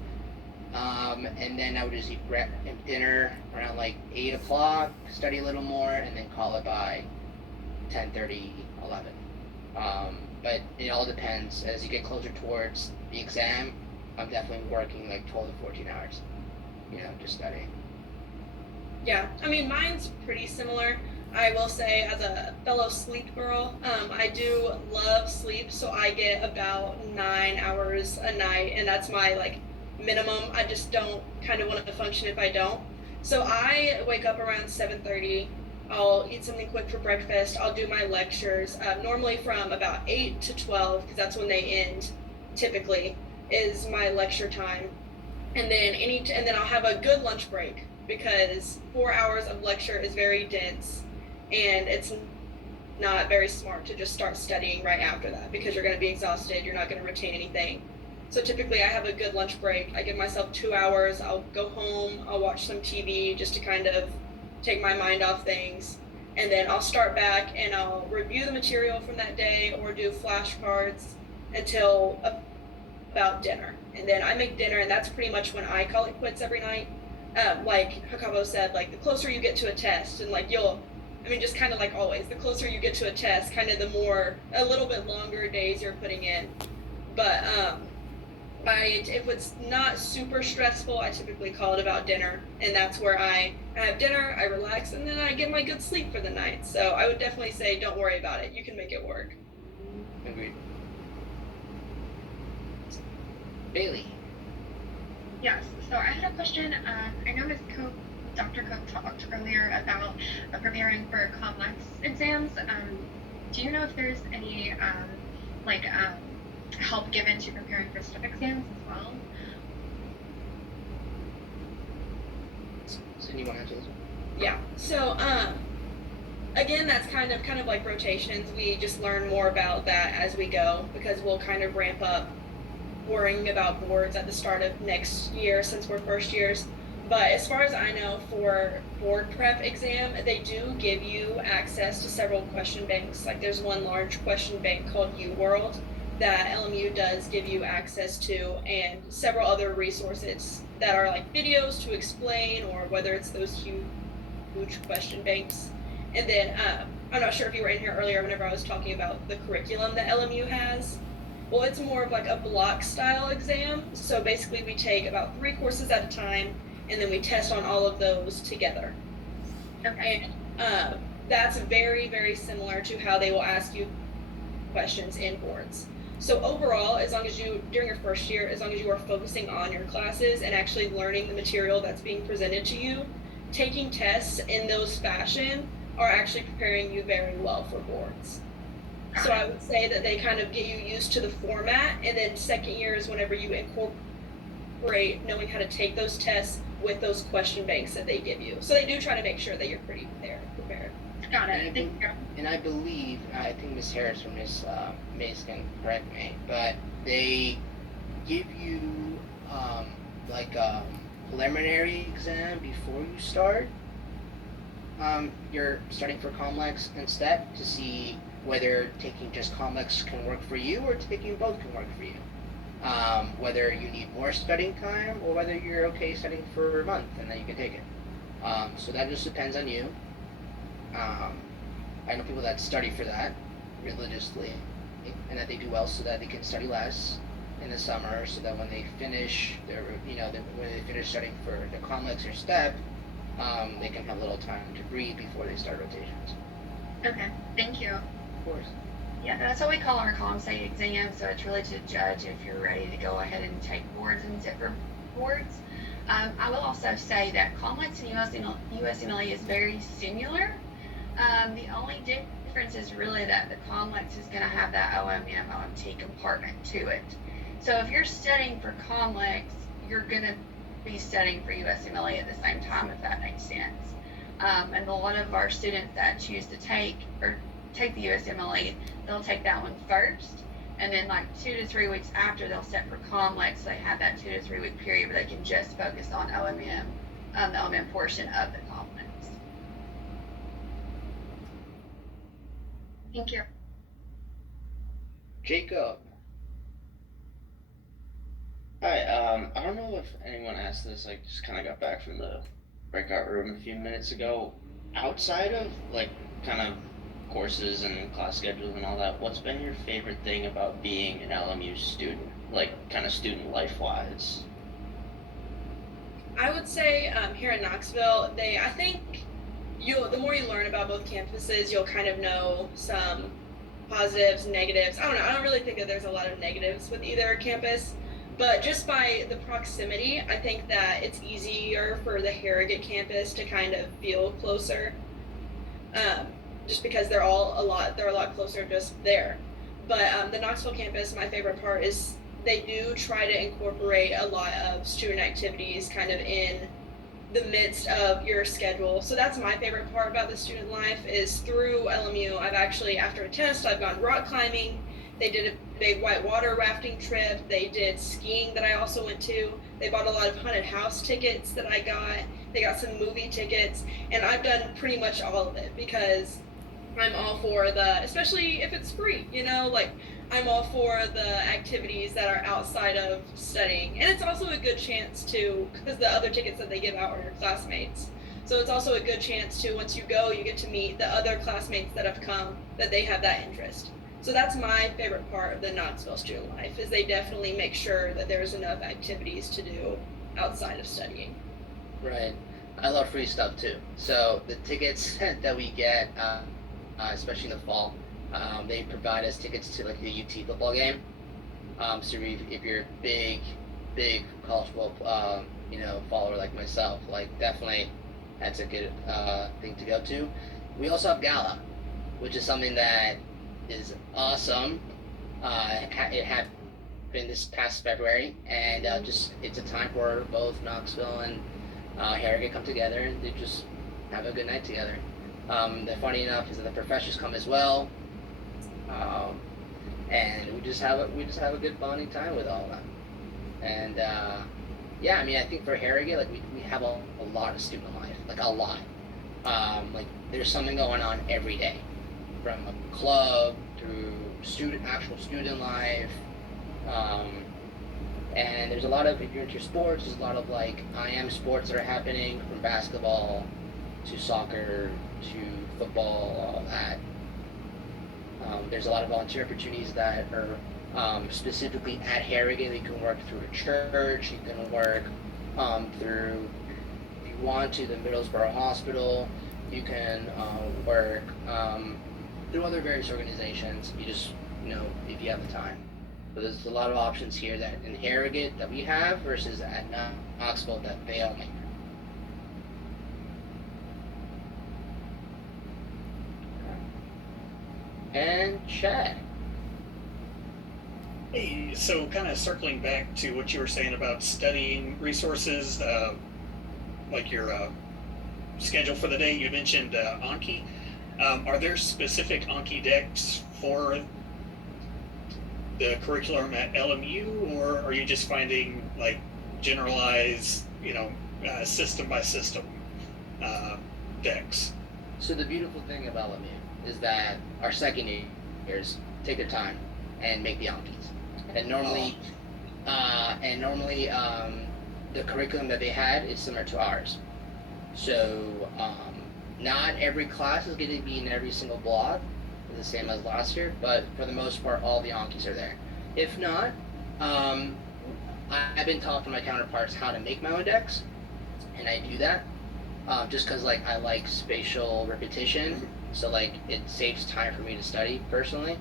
And then I would just eat dinner around like 8 o'clock, study a little more, and then call it by 10:30, 11. But it all depends. As you get closer towards the exam, I'm definitely working like 12 to 14 hours, just studying. Yeah, I mean, mine's pretty similar. I will say, as a fellow sleep girl, I do love sleep, so I get about 9 hours a night, and that's my like minimum. I just don't kind of want to function if I don't. So I wake up around 7:30. I'll eat something quick for breakfast. I'll do my lectures, normally from about 8 to 12, because that's when they end, typically, is my lecture time. And then I'll have a good lunch break, because 4 hours of lecture is very dense, and it's not very smart to just start studying right after that, because you're going to be exhausted, you're not going to retain anything. So typically I have a good lunch break. I give myself 2 hours. I'll go home, I'll watch some TV just to kind of take my mind off things, and then I'll start back and I'll review the material from that day or do flashcards until about dinner. And then I make dinner, and that's pretty much when I call it quits every night. Like Hakabo said, like the closer you get to a test, and like just kind of like always, the closer you get to a test, kind of a little bit longer days you're putting in. But if it's not super stressful, I typically call it about dinner, and that's where I have dinner, I relax, and then I get my good sleep for the night. So I would definitely say, don't worry about it. You can make it work. Agreed. Bailey. Yes, so I had a question. I know Dr. Cook talked earlier about preparing for complex exams. Do you know if there's any help given to preparing for STEP exams as well? Sydney, you want to answer this one? Yeah. So again, that's kind of like rotations. We just learn more about that as we go, because we'll kind of ramp up worrying about boards at the start of next year, since we're first years. But as far as I know, for board prep exam, they do give you access to several question banks. Like there's one large question bank called UWorld that LMU does give you access to, and several other resources that are like videos to explain, or whether it's those huge question banks. And then I'm not sure if you were in here earlier whenever I was talking about the curriculum that LMU has. Well, it's more of like a block style exam. So basically we take about 3 courses at a time, and then we test on all of those together. Okay. And that's very, very similar to how they will ask you questions in boards. So overall, during your first year, as long as you are focusing on your classes and actually learning the material that's being presented to you, taking tests in those fashion are actually preparing you very well for boards. So I would say that they kind of get you used to the format, and then second year is whenever you incorporate knowing how to take those tests with those question banks that they give you. So they do try to make sure that you're pretty prepared. Got it. Thank you. And I believe, I think Ms. Harris or Ms. Mace can correct me, but they give you like a preliminary exam before you start. You're studying for complex and STEP to see whether taking just complex can work for you or taking both can work for you. Whether you need more studying time or whether you're okay studying for a month and then you can take it. So that just depends on you. I know people that study for that religiously and that they do well so that they can study less. in the summer, so that when they finish their, when they finish studying for the COMLEX or STEP, they can have a little time to breathe before they start rotations. Okay, thank you. Of course. Yeah, that's what we call our ComSci exam. So it's really to judge if you're ready to go ahead and take boards and Zipper boards. I will also say that COMLEX and USMLE is very similar. The only difference is really that the COMLEX is going to have that OMM, OMT compartment to it. So if you're studying for COMLEX, you're going to be studying for USMLE at the same time, if that makes sense. And a lot of our students that choose to take the USMLE, they'll take that one first, and then like 2 to 3 weeks after they'll set for COMLEX, so they have that 2 to 3 week period where they can just focus on OMM, the OMM portion of the COMLEX. Thank you. Jacob. Hi, I don't know if anyone asked this, I just kind of got back from the breakout room a few minutes ago. Outside of, like, kind of courses and class schedules and all that, what's been your favorite thing about being an LMU student? Like, kind of student life-wise? I would say here in Knoxville, I think the more you learn about both campuses, you'll kind of know some positives, negatives. I don't know. I don't really think that there's a lot of negatives with either campus, but just by the proximity, I think that it's easier for the Harrogate campus to kind of feel closer, just because they're a lot closer just there. But the Knoxville campus, my favorite part is they do try to incorporate a lot of student activities kind of in the midst of your schedule. So that's my favorite part about the student life is through LMU. I've actually, after a test, I've gone rock climbing. They did a big whitewater rafting trip. They did skiing that I also went to. They bought a lot of haunted house tickets that I got. They got some movie tickets, and I've done pretty much all of it because I'm all for especially if it's free, like I'm all for the activities that are outside of studying. And it's also a good chance because the other tickets that they give out are your classmates. So it's also a good chance to, once you go, you get to meet the other classmates that have come, that they have that interest. So that's my favorite part of the Knoxville student life, is they definitely make sure that there's enough activities to do outside of studying. Right. I love free stuff too. So the tickets that we get, especially in the fall, they provide us tickets to like the UT football game. So if you're a big college football, follower like myself, like definitely that's a good thing to go to. We also have Gala, which is something that is awesome. It happened this past February, and it's a time for both Knoxville and Harrogate come together and they just have a good night together. The funny enough is that the professors come as well, and we just have a good bonding time with all of them. And I think for Harrogate, like we have a lot of student life, like a lot. Like there's something going on every day, from a club through actual student life. And there's a lot of, if you're into sports, there's a lot of like IM sports that are happening, from basketball to soccer to football, all that. There's a lot of volunteer opportunities that are specifically at Harrogate. You can work through a church, you can work through, if you want to, the Middlesbrough Hospital. You can work through other various organizations. You just, if you have the time. So there's a lot of options here that in Harrogate that we have versus at Knoxville that they don't make. And Chad. Hey, so kind of circling back to what you were saying about studying resources, like your schedule for the day, you mentioned Anki. Are there specific Anki decks for the curriculum at LMU, or are you just finding like generalized, system by system decks? So the beautiful thing about LMU is that our second years take their time and make the Ankis. And normally, the curriculum that they had is similar to ours. So not every class is going to be in every single block the same as last year, but for the most part, all the Ankis are there. If not, Um, I've been taught from my counterparts how to make my own decks, and I do that just because like I like spatial repetition, so like it saves time for me to study personally.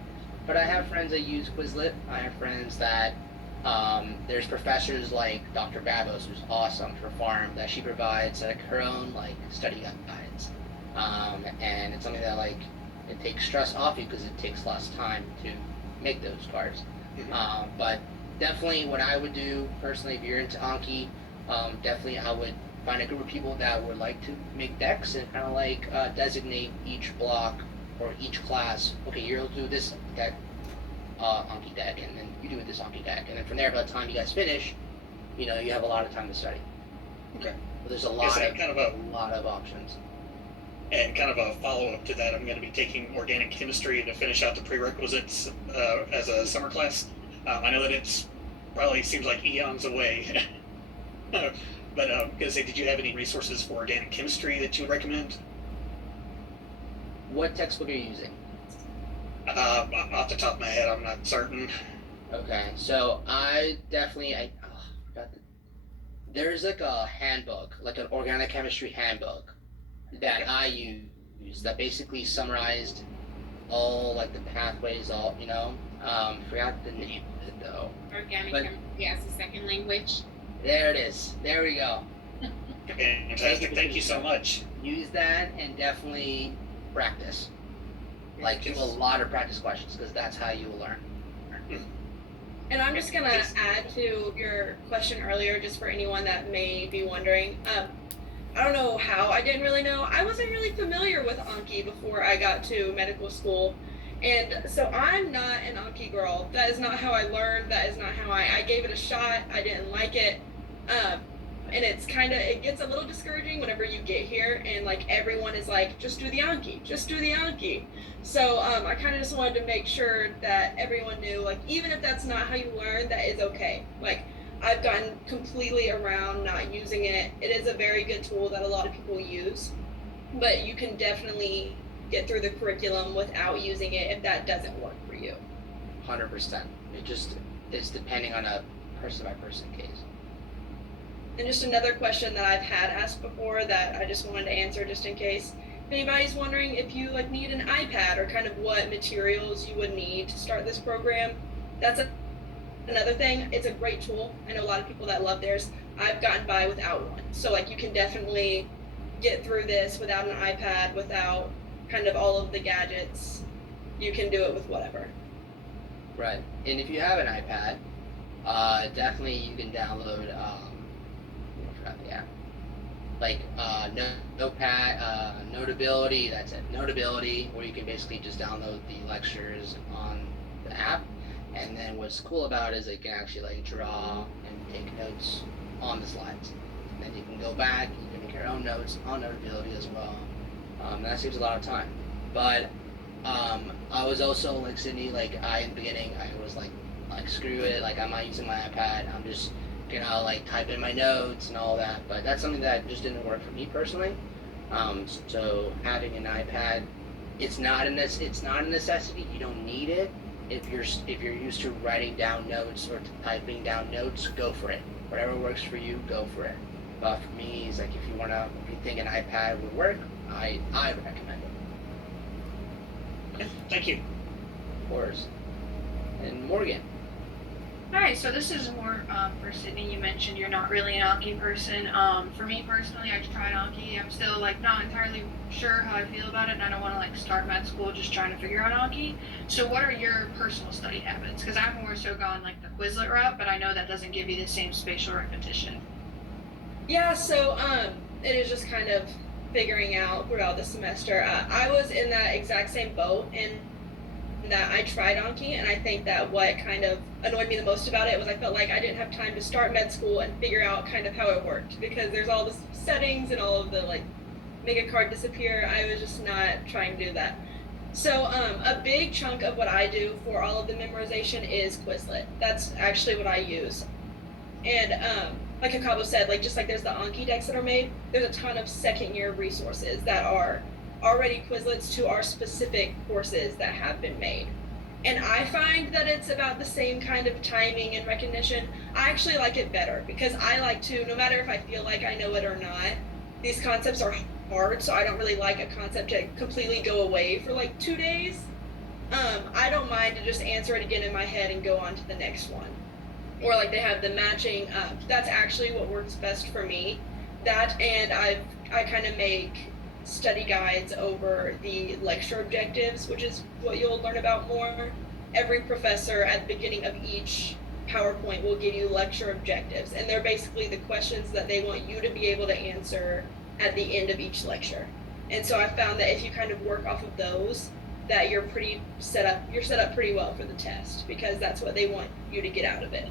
But I have friends that use Quizlet. I have friends that there's professors like Dr. Babos, who's awesome for farm, that she provides like her own like study guides, and it's something that like it takes stress off you because it takes less time to make those cards. But definitely what I would do personally, if you're into Anki, definitely I would find a group of people that would like to make decks and kind of like designate each block or each class. Okay, you'll do this deck, Anki deck, and then you do this Anki deck, and then from there, by the time you guys finish, you know you have a lot of time to study. Okay. But there's a lot of options. And kind of a follow-up to that, I'm going to be taking organic chemistry to finish out the prerequisites as a summer class. I know that it's probably seems like eons away, but I'm going to say, did you have any resources for organic chemistry that you would recommend? What textbook are you using? Off the top of my head, I'm not certain. Okay, so I definitely, there's like a handbook, like an organic chemistry handbook that I use that basically summarized all like the pathways, all, you know, forgot the name of it though. Organic chemistry as a second language. There it is. There we go. Fantastic. Thank you so much. Use that and definitely practice. Like do a lot of practice questions because that's how you will learn. And I'm just gonna add to your question earlier, just for anyone that may be wondering. I don't know how, I didn't really know. I wasn't really familiar with Anki before I got to medical school. And so I'm not an Anki girl. That is not how I learned. That is not how I gave it a shot. I didn't like it. And it gets a little discouraging whenever you get here and like everyone is like, just do the Anki, just do the Anki. So I kind of just wanted to make sure that everyone knew, like, even if that's not how you learn, that is okay. Like, I've gotten completely around not using it. It is a very good tool that a lot of people use, but you can definitely get through the curriculum without using it if that doesn't work for you. 100%. It's depending on a person by person case. And just another question that I've had asked before that I just wanted to answer just in case. If anybody's wondering if you like need an iPad or kind of what materials you would need to start this program, that's another thing. It's a great tool. I know a lot of people that love theirs. I've gotten by without one. So like you can definitely get through this without an iPad, without kind of all of the gadgets. You can do it with whatever. Right. And if you have an iPad, definitely you can download I forgot the app. Like Notepad, Notability, that's it. Notability, where you can basically just download the lectures on the app. And then what's cool about it is they can actually like draw and take notes on the slides. And then you can go back, you can make your own notes on Notability as well. That saves a lot of time. But I was also like Sydney, like in the beginning, I was like screw it, like I'm not using my iPad, I'm just gonna like type in my notes and all that. But that's something that just didn't work for me personally. So having an iPad, it's not a necessity. You don't need it. If you're used to writing down notes or typing down notes, go for it. Whatever works for you, go for it. But for me, it's like if you think an iPad would work, I would recommend it. Thank you. Of course. And Morgan. Hi, so this is more for Sydney. You mentioned you're not really an Anki person. For me personally, I tried Anki. I'm still like not entirely sure how I feel about it, and I don't want to like start med school just trying to figure out Anki. So what are your personal study habits? Because I'm more so gone like the Quizlet route, but I know that doesn't give you the same spatial repetition. Yeah, so it is just kind of figuring out throughout the semester. I was in that exact same boat in that I tried Anki, and I think that what kind of annoyed me the most about it was I felt like I didn't have time to start med school and figure out kind of how it worked, because there's all the settings and all of the like make a card disappear. I was just not trying to do that. So a big chunk of what I do for all of the memorization is Quizlet. That's actually what I use. And like Akabo said, like just like there's the Anki decks that are made, there's a ton of second year resources that are already Quizlets to our specific courses that have been made. And I find that it's about the same kind of timing and recognition. I actually like it better because I like to, no matter if I feel like I know it or not, these concepts are hard, so I don't really like a concept to completely go away for like 2 days. I don't mind to just answer it again in my head and go on to the next one. Or like they have the matching up. That's actually what works best for me. That, and I kind of make study guides over the lecture objectives, which is what you'll learn about more. Every professor at the beginning of each PowerPoint will give you lecture objectives, and they're basically the questions that they want you to be able to answer at the end of each lecture. And so I found that if you kind of work off of those, that you're set up pretty well for the test, because that's what they want you to get out of it.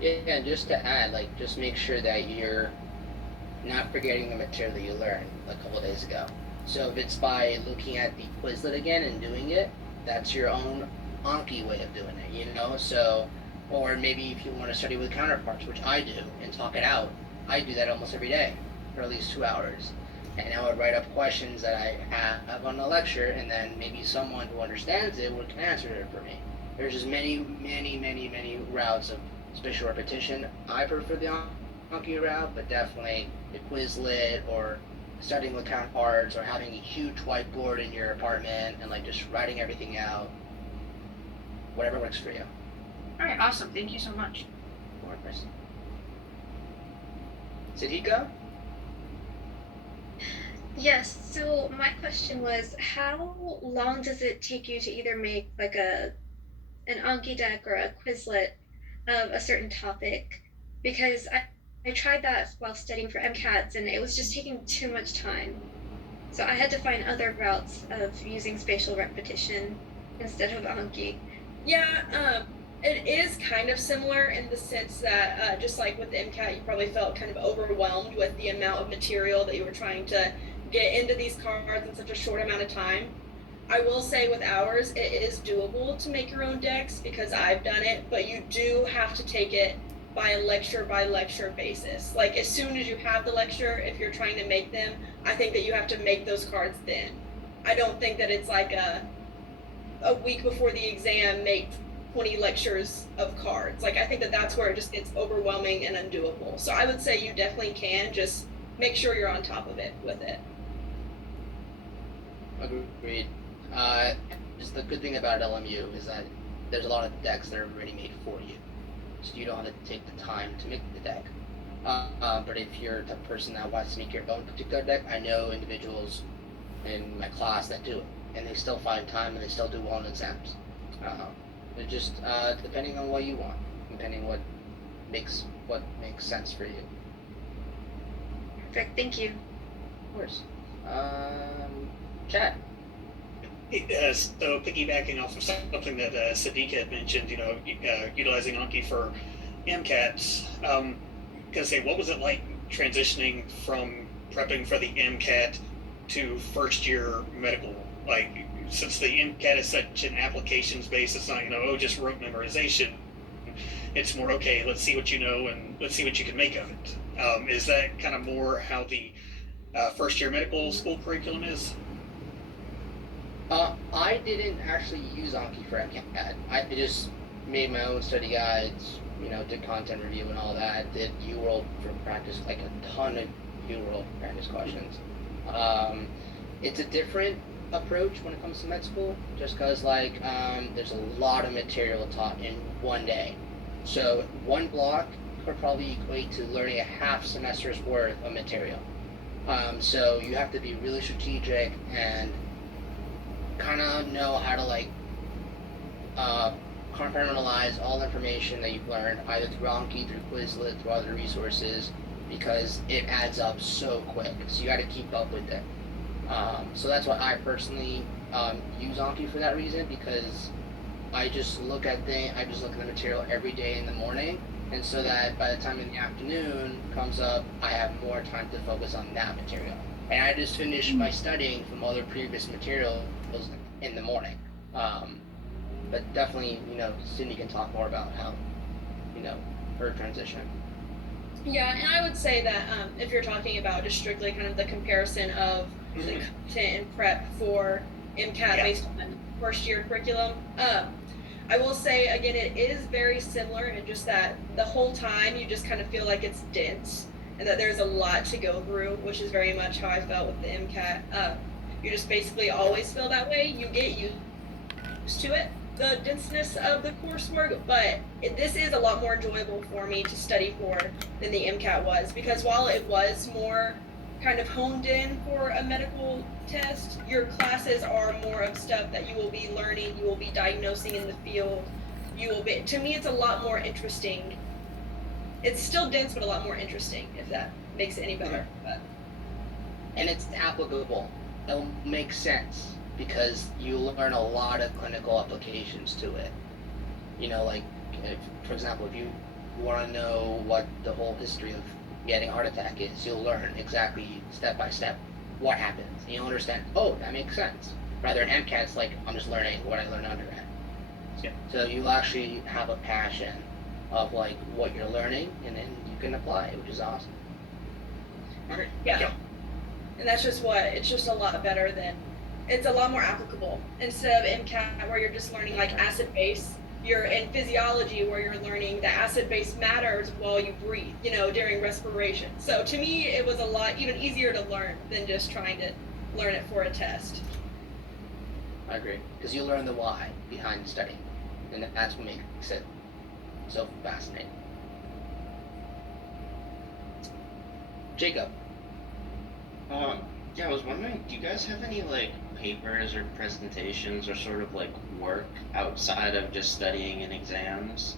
Yeah, and just to add, like, just make sure that you're not forgetting the material that you learned a couple days ago. So if it's by looking at the Quizlet again and doing it, that's your own Anki way of doing it, you know? So, or maybe if you want to study with counterparts, which I do, and talk it out, I do that almost every day for at least 2 hours. And I would write up questions that I have on the lecture, and then maybe someone who understands it can answer it for me. There's just many routes of spatial repetition. I prefer the Anki route, but definitely the Quizlet or studying with counterparts or having a huge whiteboard in your apartment and like just writing everything out. Whatever works for you. All right, awesome. Thank you so much. More person. Sidika? Yes, so my question was, how long does it take you to either make like an Anki deck or a Quizlet of a certain topic? Because I tried that while studying for MCATs and it was just taking too much time. So I had to find other routes of using spatial repetition instead of Anki. Yeah, it is kind of similar in the sense that just like with the MCAT, you probably felt kind of overwhelmed with the amount of material that you were trying to get into these cards in such a short amount of time. I will say with ours, it is doable to make your own decks because I've done it, but you do have to take it by lecture basis. Like as soon as you have the lecture, if you're trying to make them, I think that you have to make those cards then. I don't think that it's like a week before the exam, make 20 lectures of cards. Like I think that that's where it just gets overwhelming and undoable. So I would say you definitely can, just make sure you're on top of it with it. Agreed. Just the good thing about LMU is that there's a lot of decks that are already made for you, so you don't have to take the time to make the deck. But if you're the person that wants to make your own particular deck, I know individuals in my class that do it, and they still find time and they still do well in exams. It just depending on what you want, depending what makes sense for you. Perfect, thank you. Of course. Chad. So piggybacking off of something that Sadiq had mentioned, utilizing Anki for MCATs, gonna say, what was it like transitioning from prepping for the MCAT to first year medical? Like, since the MCAT is such an applications based, it's not, just rote memorization. It's more, okay, let's see what you know and let's see what you can make of it. Is that kind of more how the first year medical school curriculum is? I didn't actually use Anki for MCAT. I just made my own study guides, did content review and all that, did UWorld for practice, like a ton of UWorld practice questions. It's a different approach when it comes to med school, just because there's a lot of material taught in one day. So one block could probably equate to learning a half semester's worth of material. So you have to be really strategic and kind of know how to compartmentalize all the information that you've learned, either through Anki, through Quizlet, through other resources, because it adds up so quick. So you got to keep up with it. So that's why I personally use Anki for that reason, because I just look at the material every day in the morning, and so that by the time in the afternoon comes up, I have more time to focus on that material. And I just finish my studying from other previous materials in the morning. But definitely, Cindy can talk more about how, her transition. Yeah, and I would say that if you're talking about just strictly kind of the comparison of the content and prep for MCAT based on first year curriculum. I will say again, it is very similar in just that the whole time you just kind of feel like it's dense and that there's a lot to go through, which is very much how I felt with the MCAT. You just basically always feel that way. You get used to it, the denseness of the coursework, but this is a lot more enjoyable for me to study for than the MCAT was, because while it was more kind of honed in for a medical test, your classes are more of stuff that you will be learning, you will be diagnosing in the field, to me it's a lot more interesting. It's still dense, but a lot more interesting, if that makes it any better. But. And it's applicable. It'll make sense because you learn a lot of clinical applications to it. You know, like, for example, if you want to know what the whole history of getting a heart attack is, you'll learn exactly step by step what happens. And you'll understand, oh, that makes sense. Rather than MCAT's like, I'm just learning what I learned undergrad. Yeah. So you'll actually have a passion of like what you're learning, and then you can apply it, which is awesome. Okay. Yeah. And that's just it's just a lot better than, it's a lot more applicable. Instead of MCAT where you're just learning like acid base, you're in physiology where you're learning the acid base matters while you breathe, you know, during respiration. So to me, it was a lot even easier to learn than just trying to learn it for a test. I agree, because you learn the why behind studying, and that's what makes it so fascinating. Jacob. Yeah, I was wondering, do you guys have any like papers or presentations or sort of like work outside of just studying and exams?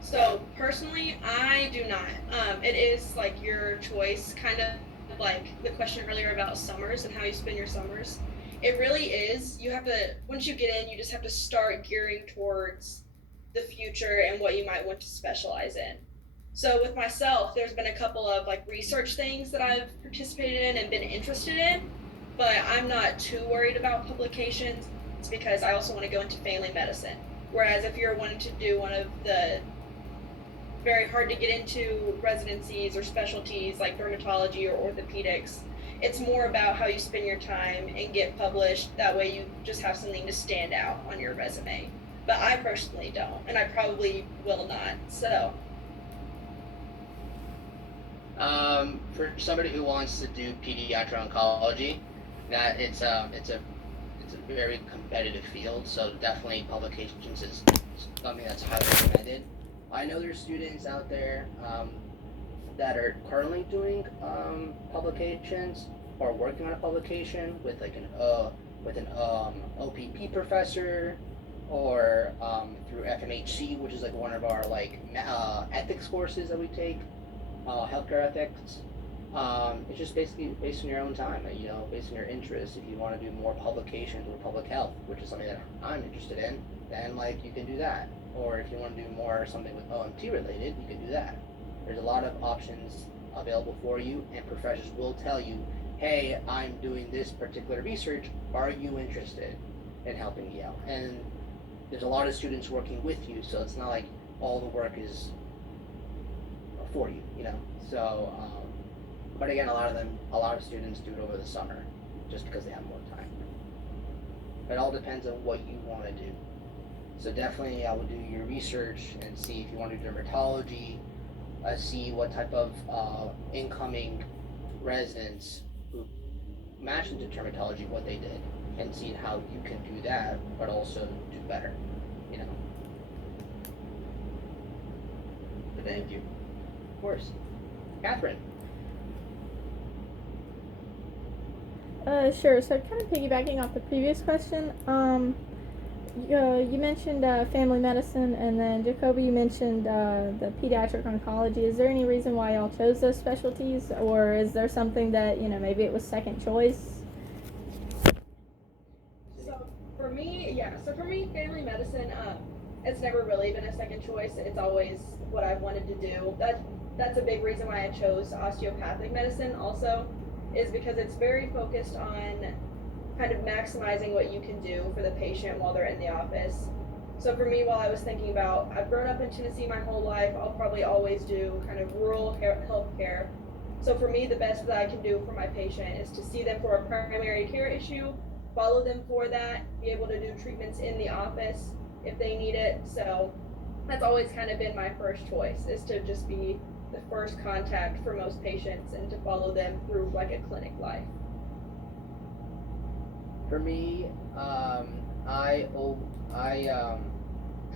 So personally, I do not. It is like your choice, kind of like the question earlier about summers and how you spend your summers. It really is. You have to, once you get in, you just have to start gearing towards the future and what you might want to specialize in. So with myself, there's been a couple of like research things that I've participated in and been interested in, but I'm not too worried about publications because I also want to go into family medicine. Whereas if you're wanting to do one of the very hard to get into residencies or specialties like dermatology or orthopedics, it's more about how you spend your time and get published. That way you just have something to stand out on your resume. But I personally don't, and I probably will not, so. For somebody who wants to do pediatric oncology, that it's a very competitive field, so definitely publications is something that's highly recommended. I know there's students out there that are currently doing publications or working on a publication with like an OPP professor or through FMHC, which is like one of our like ethics courses that we take. Healthcare ethics. It's just basically based on your own time, you know, based on your interests. If you want to do more publications with public health, which is something that I'm interested in, then like you can do that. Or if you want to do more something with OMT related, you can do that. There's a lot of options available for you, and professors will tell you, hey, I'm doing this particular research. Are you interested in helping me out? And there's a lot of students working with you, so it's not like all the work is for you, you know. So, but again, a lot of students do it over the summer, just because they have more time. It all depends on what you want to do. So definitely, I would do your research and see if you want to do dermatology. See what type of incoming residents who match into dermatology, what they did, and see how you can do that, but also do better, you know. Thank you. Of course. Catherine. Sure. So kind of piggybacking off the previous question, you mentioned family medicine, and then Jacoby, you mentioned the pediatric oncology. Is there any reason why y'all chose those specialties, or is there something that, you know, maybe it was second choice? So for me, family medicine, it's never really been a second choice. It's always what I've wanted to do. That's a big reason why I chose osteopathic medicine also, is because it's very focused on kind of maximizing what you can do for the patient while they're in the office. So for me, while I was thinking about, I've grown up in Tennessee my whole life, I'll probably always do kind of rural health care. So for me, the best that I can do for my patient is to see them for a primary care issue, follow them for that, be able to do treatments in the office if they need it. So that's always kind of been my first choice, is to just be the first contact for most patients and to follow them through like a clinic life. For me, I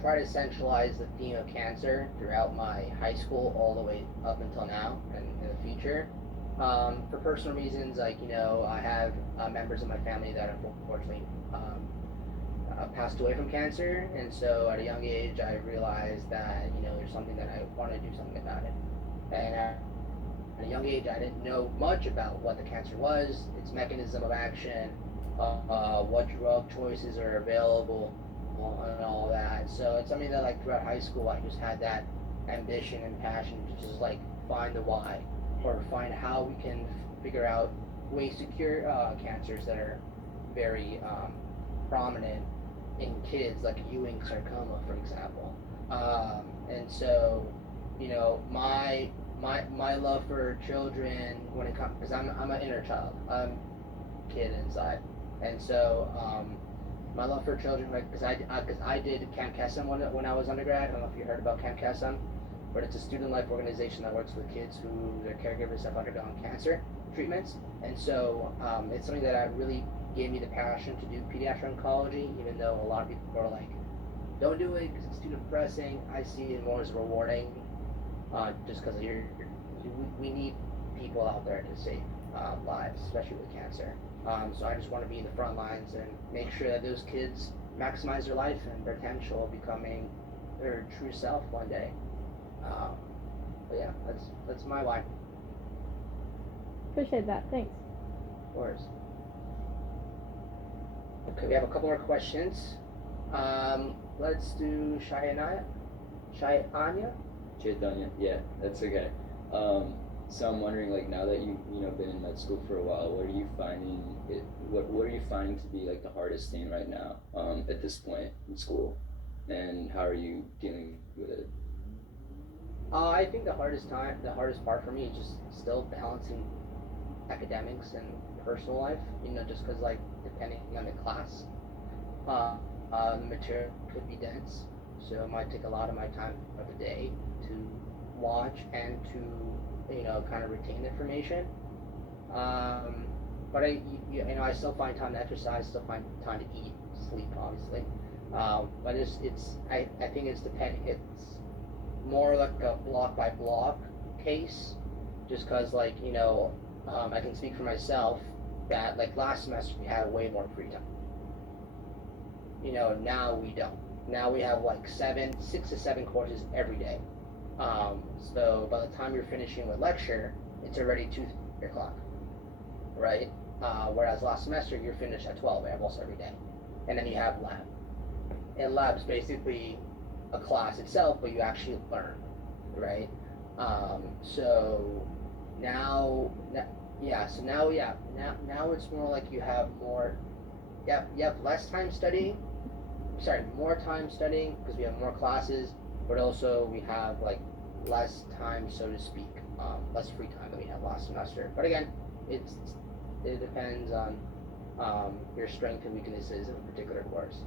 try to centralize the theme of cancer throughout my high school all the way up until now and in the future. For personal reasons, like, I have members of my family that unfortunately passed away from cancer, and so at a young age I realized that there's something that I want to do something about it. And at a young age I didn't know much about what the cancer was, its mechanism of action, what drug choices are available, and all that. So it's something that, like, throughout high school I just had that ambition and passion to just like find the why, or find how we can figure out ways to cure cancers that are very prominent in kids, like Ewing sarcoma, for example. And so, my love for children, when it comes, because I'm an inner child, I'm a kid inside, and so my love for children, like, because I did Camp Kesem when I was undergrad. I don't know if you heard about Camp Kesem, but it's a student life organization that works with kids who their caregivers have undergone cancer treatments, and so it's something that really gave me the passion to do pediatric oncology, even though a lot of people are like, don't do it because it's too depressing. I see it more as rewarding, just because we need people out there to save lives, especially with cancer. So I just want to be in the front lines and make sure that those kids maximize their life and potential of becoming their true self one day. But yeah, that's my why. Appreciate that. Thanks. Of course. Okay, we have a couple more questions. Let's do Shayanya. Chaitanya, yeah, that's okay. So I'm wondering, like, now that you've been in med school for a while, what are you finding to be like the hardest thing right now at this point in school, and how are you dealing with it? I think the hardest part for me is just still balancing academics and personal life. Just because, like, depending on the class, the material could be dense, so it might take a lot of my time of the day to watch and to kind of retain information. But I still find time to exercise, still find time to eat, sleep, obviously. But I think it's more like a block by block case, just because, like, I can speak for myself that, like, last semester we had way more free time. Now we don't. Now we have like 6 to 7 courses every day. So by the time you're finishing with lecture, it's already 2-3 o'clock, right? Whereas last semester you're finished at 12 almost every day, and then you have lab. And lab's basically a class itself, but you actually learn, right? So now it's more like you have less time studying. More time studying because we have more classes, but also we have like less time, so to speak, less free time than we had last semester. But again, it depends on your strengths and weaknesses in a particular course.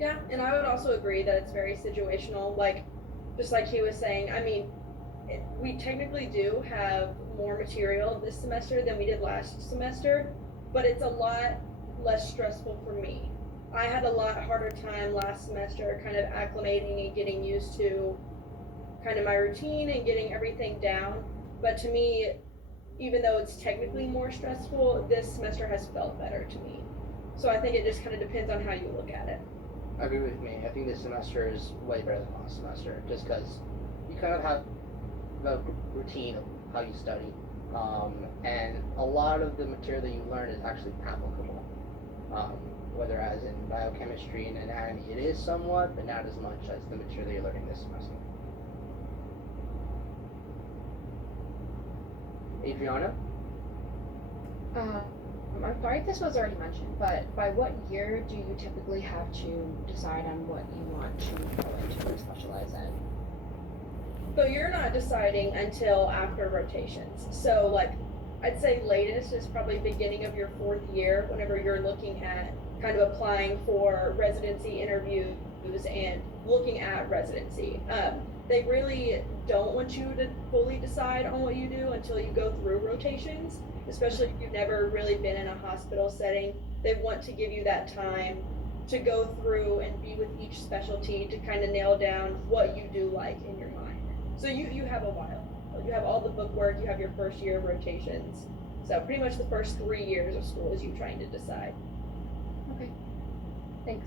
Yeah, and I would also agree that it's very situational. Like, just like he was saying, I mean, we technically do have more material this semester than we did last semester, but it's a lot less stressful for me. I had a lot harder time last semester kind of acclimating and getting used to kind of my routine and getting everything down. But to me, even though it's technically more stressful, this semester has felt better to me. So I think it just kind of depends on how you look at it. I agree with me. I think this semester is way better than last semester, just because you kind of have a routine of how you study. And a lot of the material that you learn is actually applicable. Whether as in biochemistry and anatomy, it is somewhat, but not as much as the material that you're learning this semester. Adriana? I'm sorry if this was already mentioned, but by what year do you typically have to decide on what you want to go into or specialize in? So you're not deciding until after rotations. So like I'd say latest is probably beginning of your 4th year, whenever you're looking at kind of applying for residency interviews and looking at residency. They really don't want you to fully decide on what you do until you go through rotations, especially if you've never really been in a hospital setting. They want to give you that time to go through and be with each specialty to kind of nail down what you do like in your mind. So you have a while. You have all the book work, you have your first year of rotations. So pretty much the first 3 years of school is you trying to decide. Okay. Thanks.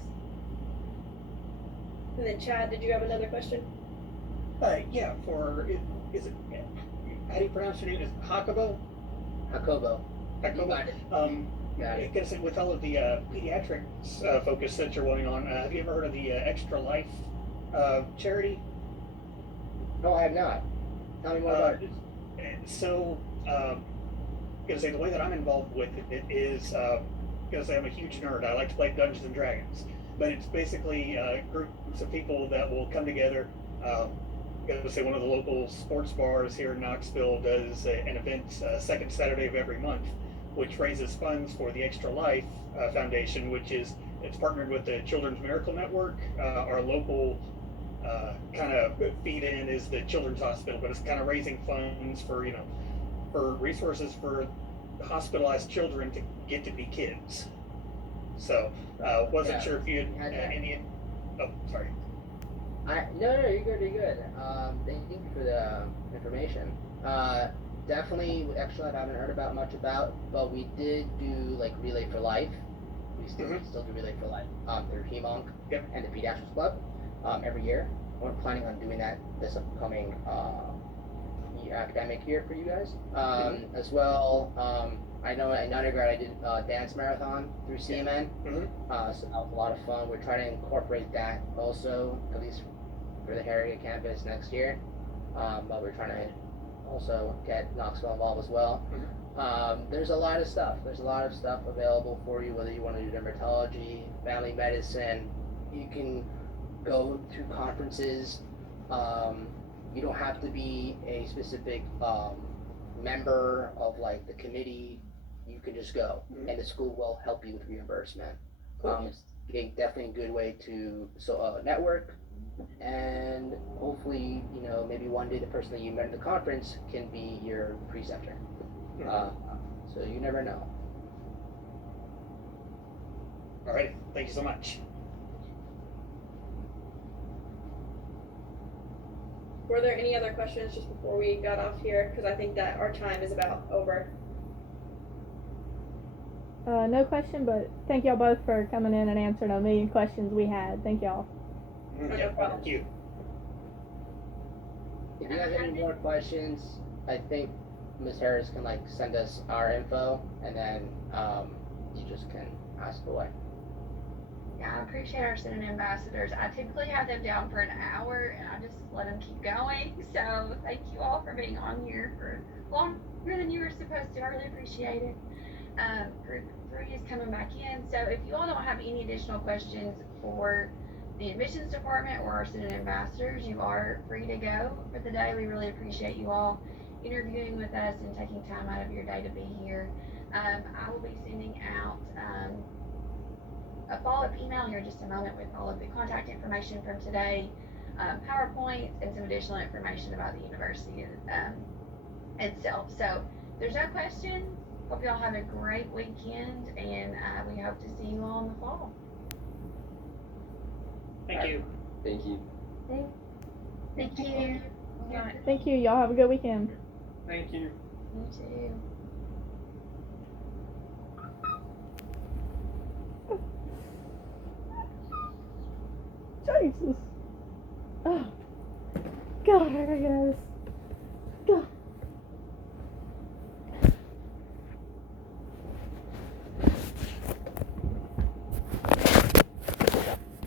And then Chad, did you have another question? Yeah, is it, how do you pronounce your name? Is it Jacobo? Jacobo. Jacobo. I guess with all of the pediatrics focus that you're wanting on, have you ever heard of the Extra Life charity? No, I have not. Tell me more about it. So, gonna say the way that I'm involved with it is, gonna say I'm a huge nerd. I like to play Dungeons and Dragons, but it's basically groups of people that will come together. Gonna say one of the local sports bars here in Knoxville does an event second Saturday of every month, which raises funds for the Extra Life Foundation, which is it's partnered with the Children's Miracle Network. Our local kind of feed in is the Children's Hospital, but it's kind of raising funds for for resources for hospitalized children to get to be kids. So wasn't sure if you had any. Oh, sorry. No, you're good. You're good. Thank you for the information. Definitely, Extra Life I haven't heard about much about, but we did do like Relay for Life. We still do Relay for Life through HEMONC and the Pediatrics Club every year. We're planning on doing that this upcoming academic year for you guys. As well, I know in undergrad I did dance marathon through CMN, so that was a lot of fun. We're trying to incorporate that also, at least for the Harriet campus next year, but we're trying to also get Knoxville involved as well. There's a lot of stuff. There's a lot of stuff available for you, whether you want to do dermatology, family medicine. You can go to conferences. You don't have to be a specific member of like the committee. You can just go, and the school will help you with reimbursement. It's definitely a good way to network, and hopefully, maybe one day the person that you met at the conference can be your preceptor. So you never know. All right, thank you so much. Were there any other questions just before we got off here? Because I think that our time is about over. No question, but thank y'all both for coming in and answering a million questions we had. Thank y'all. Yeah, thank you. If you guys have any more questions, I think Ms. Harris can send us our info, and then you just can ask away. Yeah, I appreciate our student ambassadors. I typically have them down for an hour, and I just let them keep going. So thank you all for being on here for longer than you were supposed to. I really appreciate it. Group 3 is coming back in. So if you all don't have any additional questions for the admissions department or our student ambassadors, you are free to go for the day. We really appreciate you all interviewing with us and taking time out of your day to be here. I will be sending out a follow-up email here in just a moment with all of the contact information from today, PowerPoints, and some additional information about the university itself. So if there's no questions. Hope y'all have a great weekend, and we hope to see you all in the fall. Thank you. Thank you. Thank you. Thank you. Y'all have a good weekend. Thank you. You too. Jesus. Oh. God, I gotta get out of this.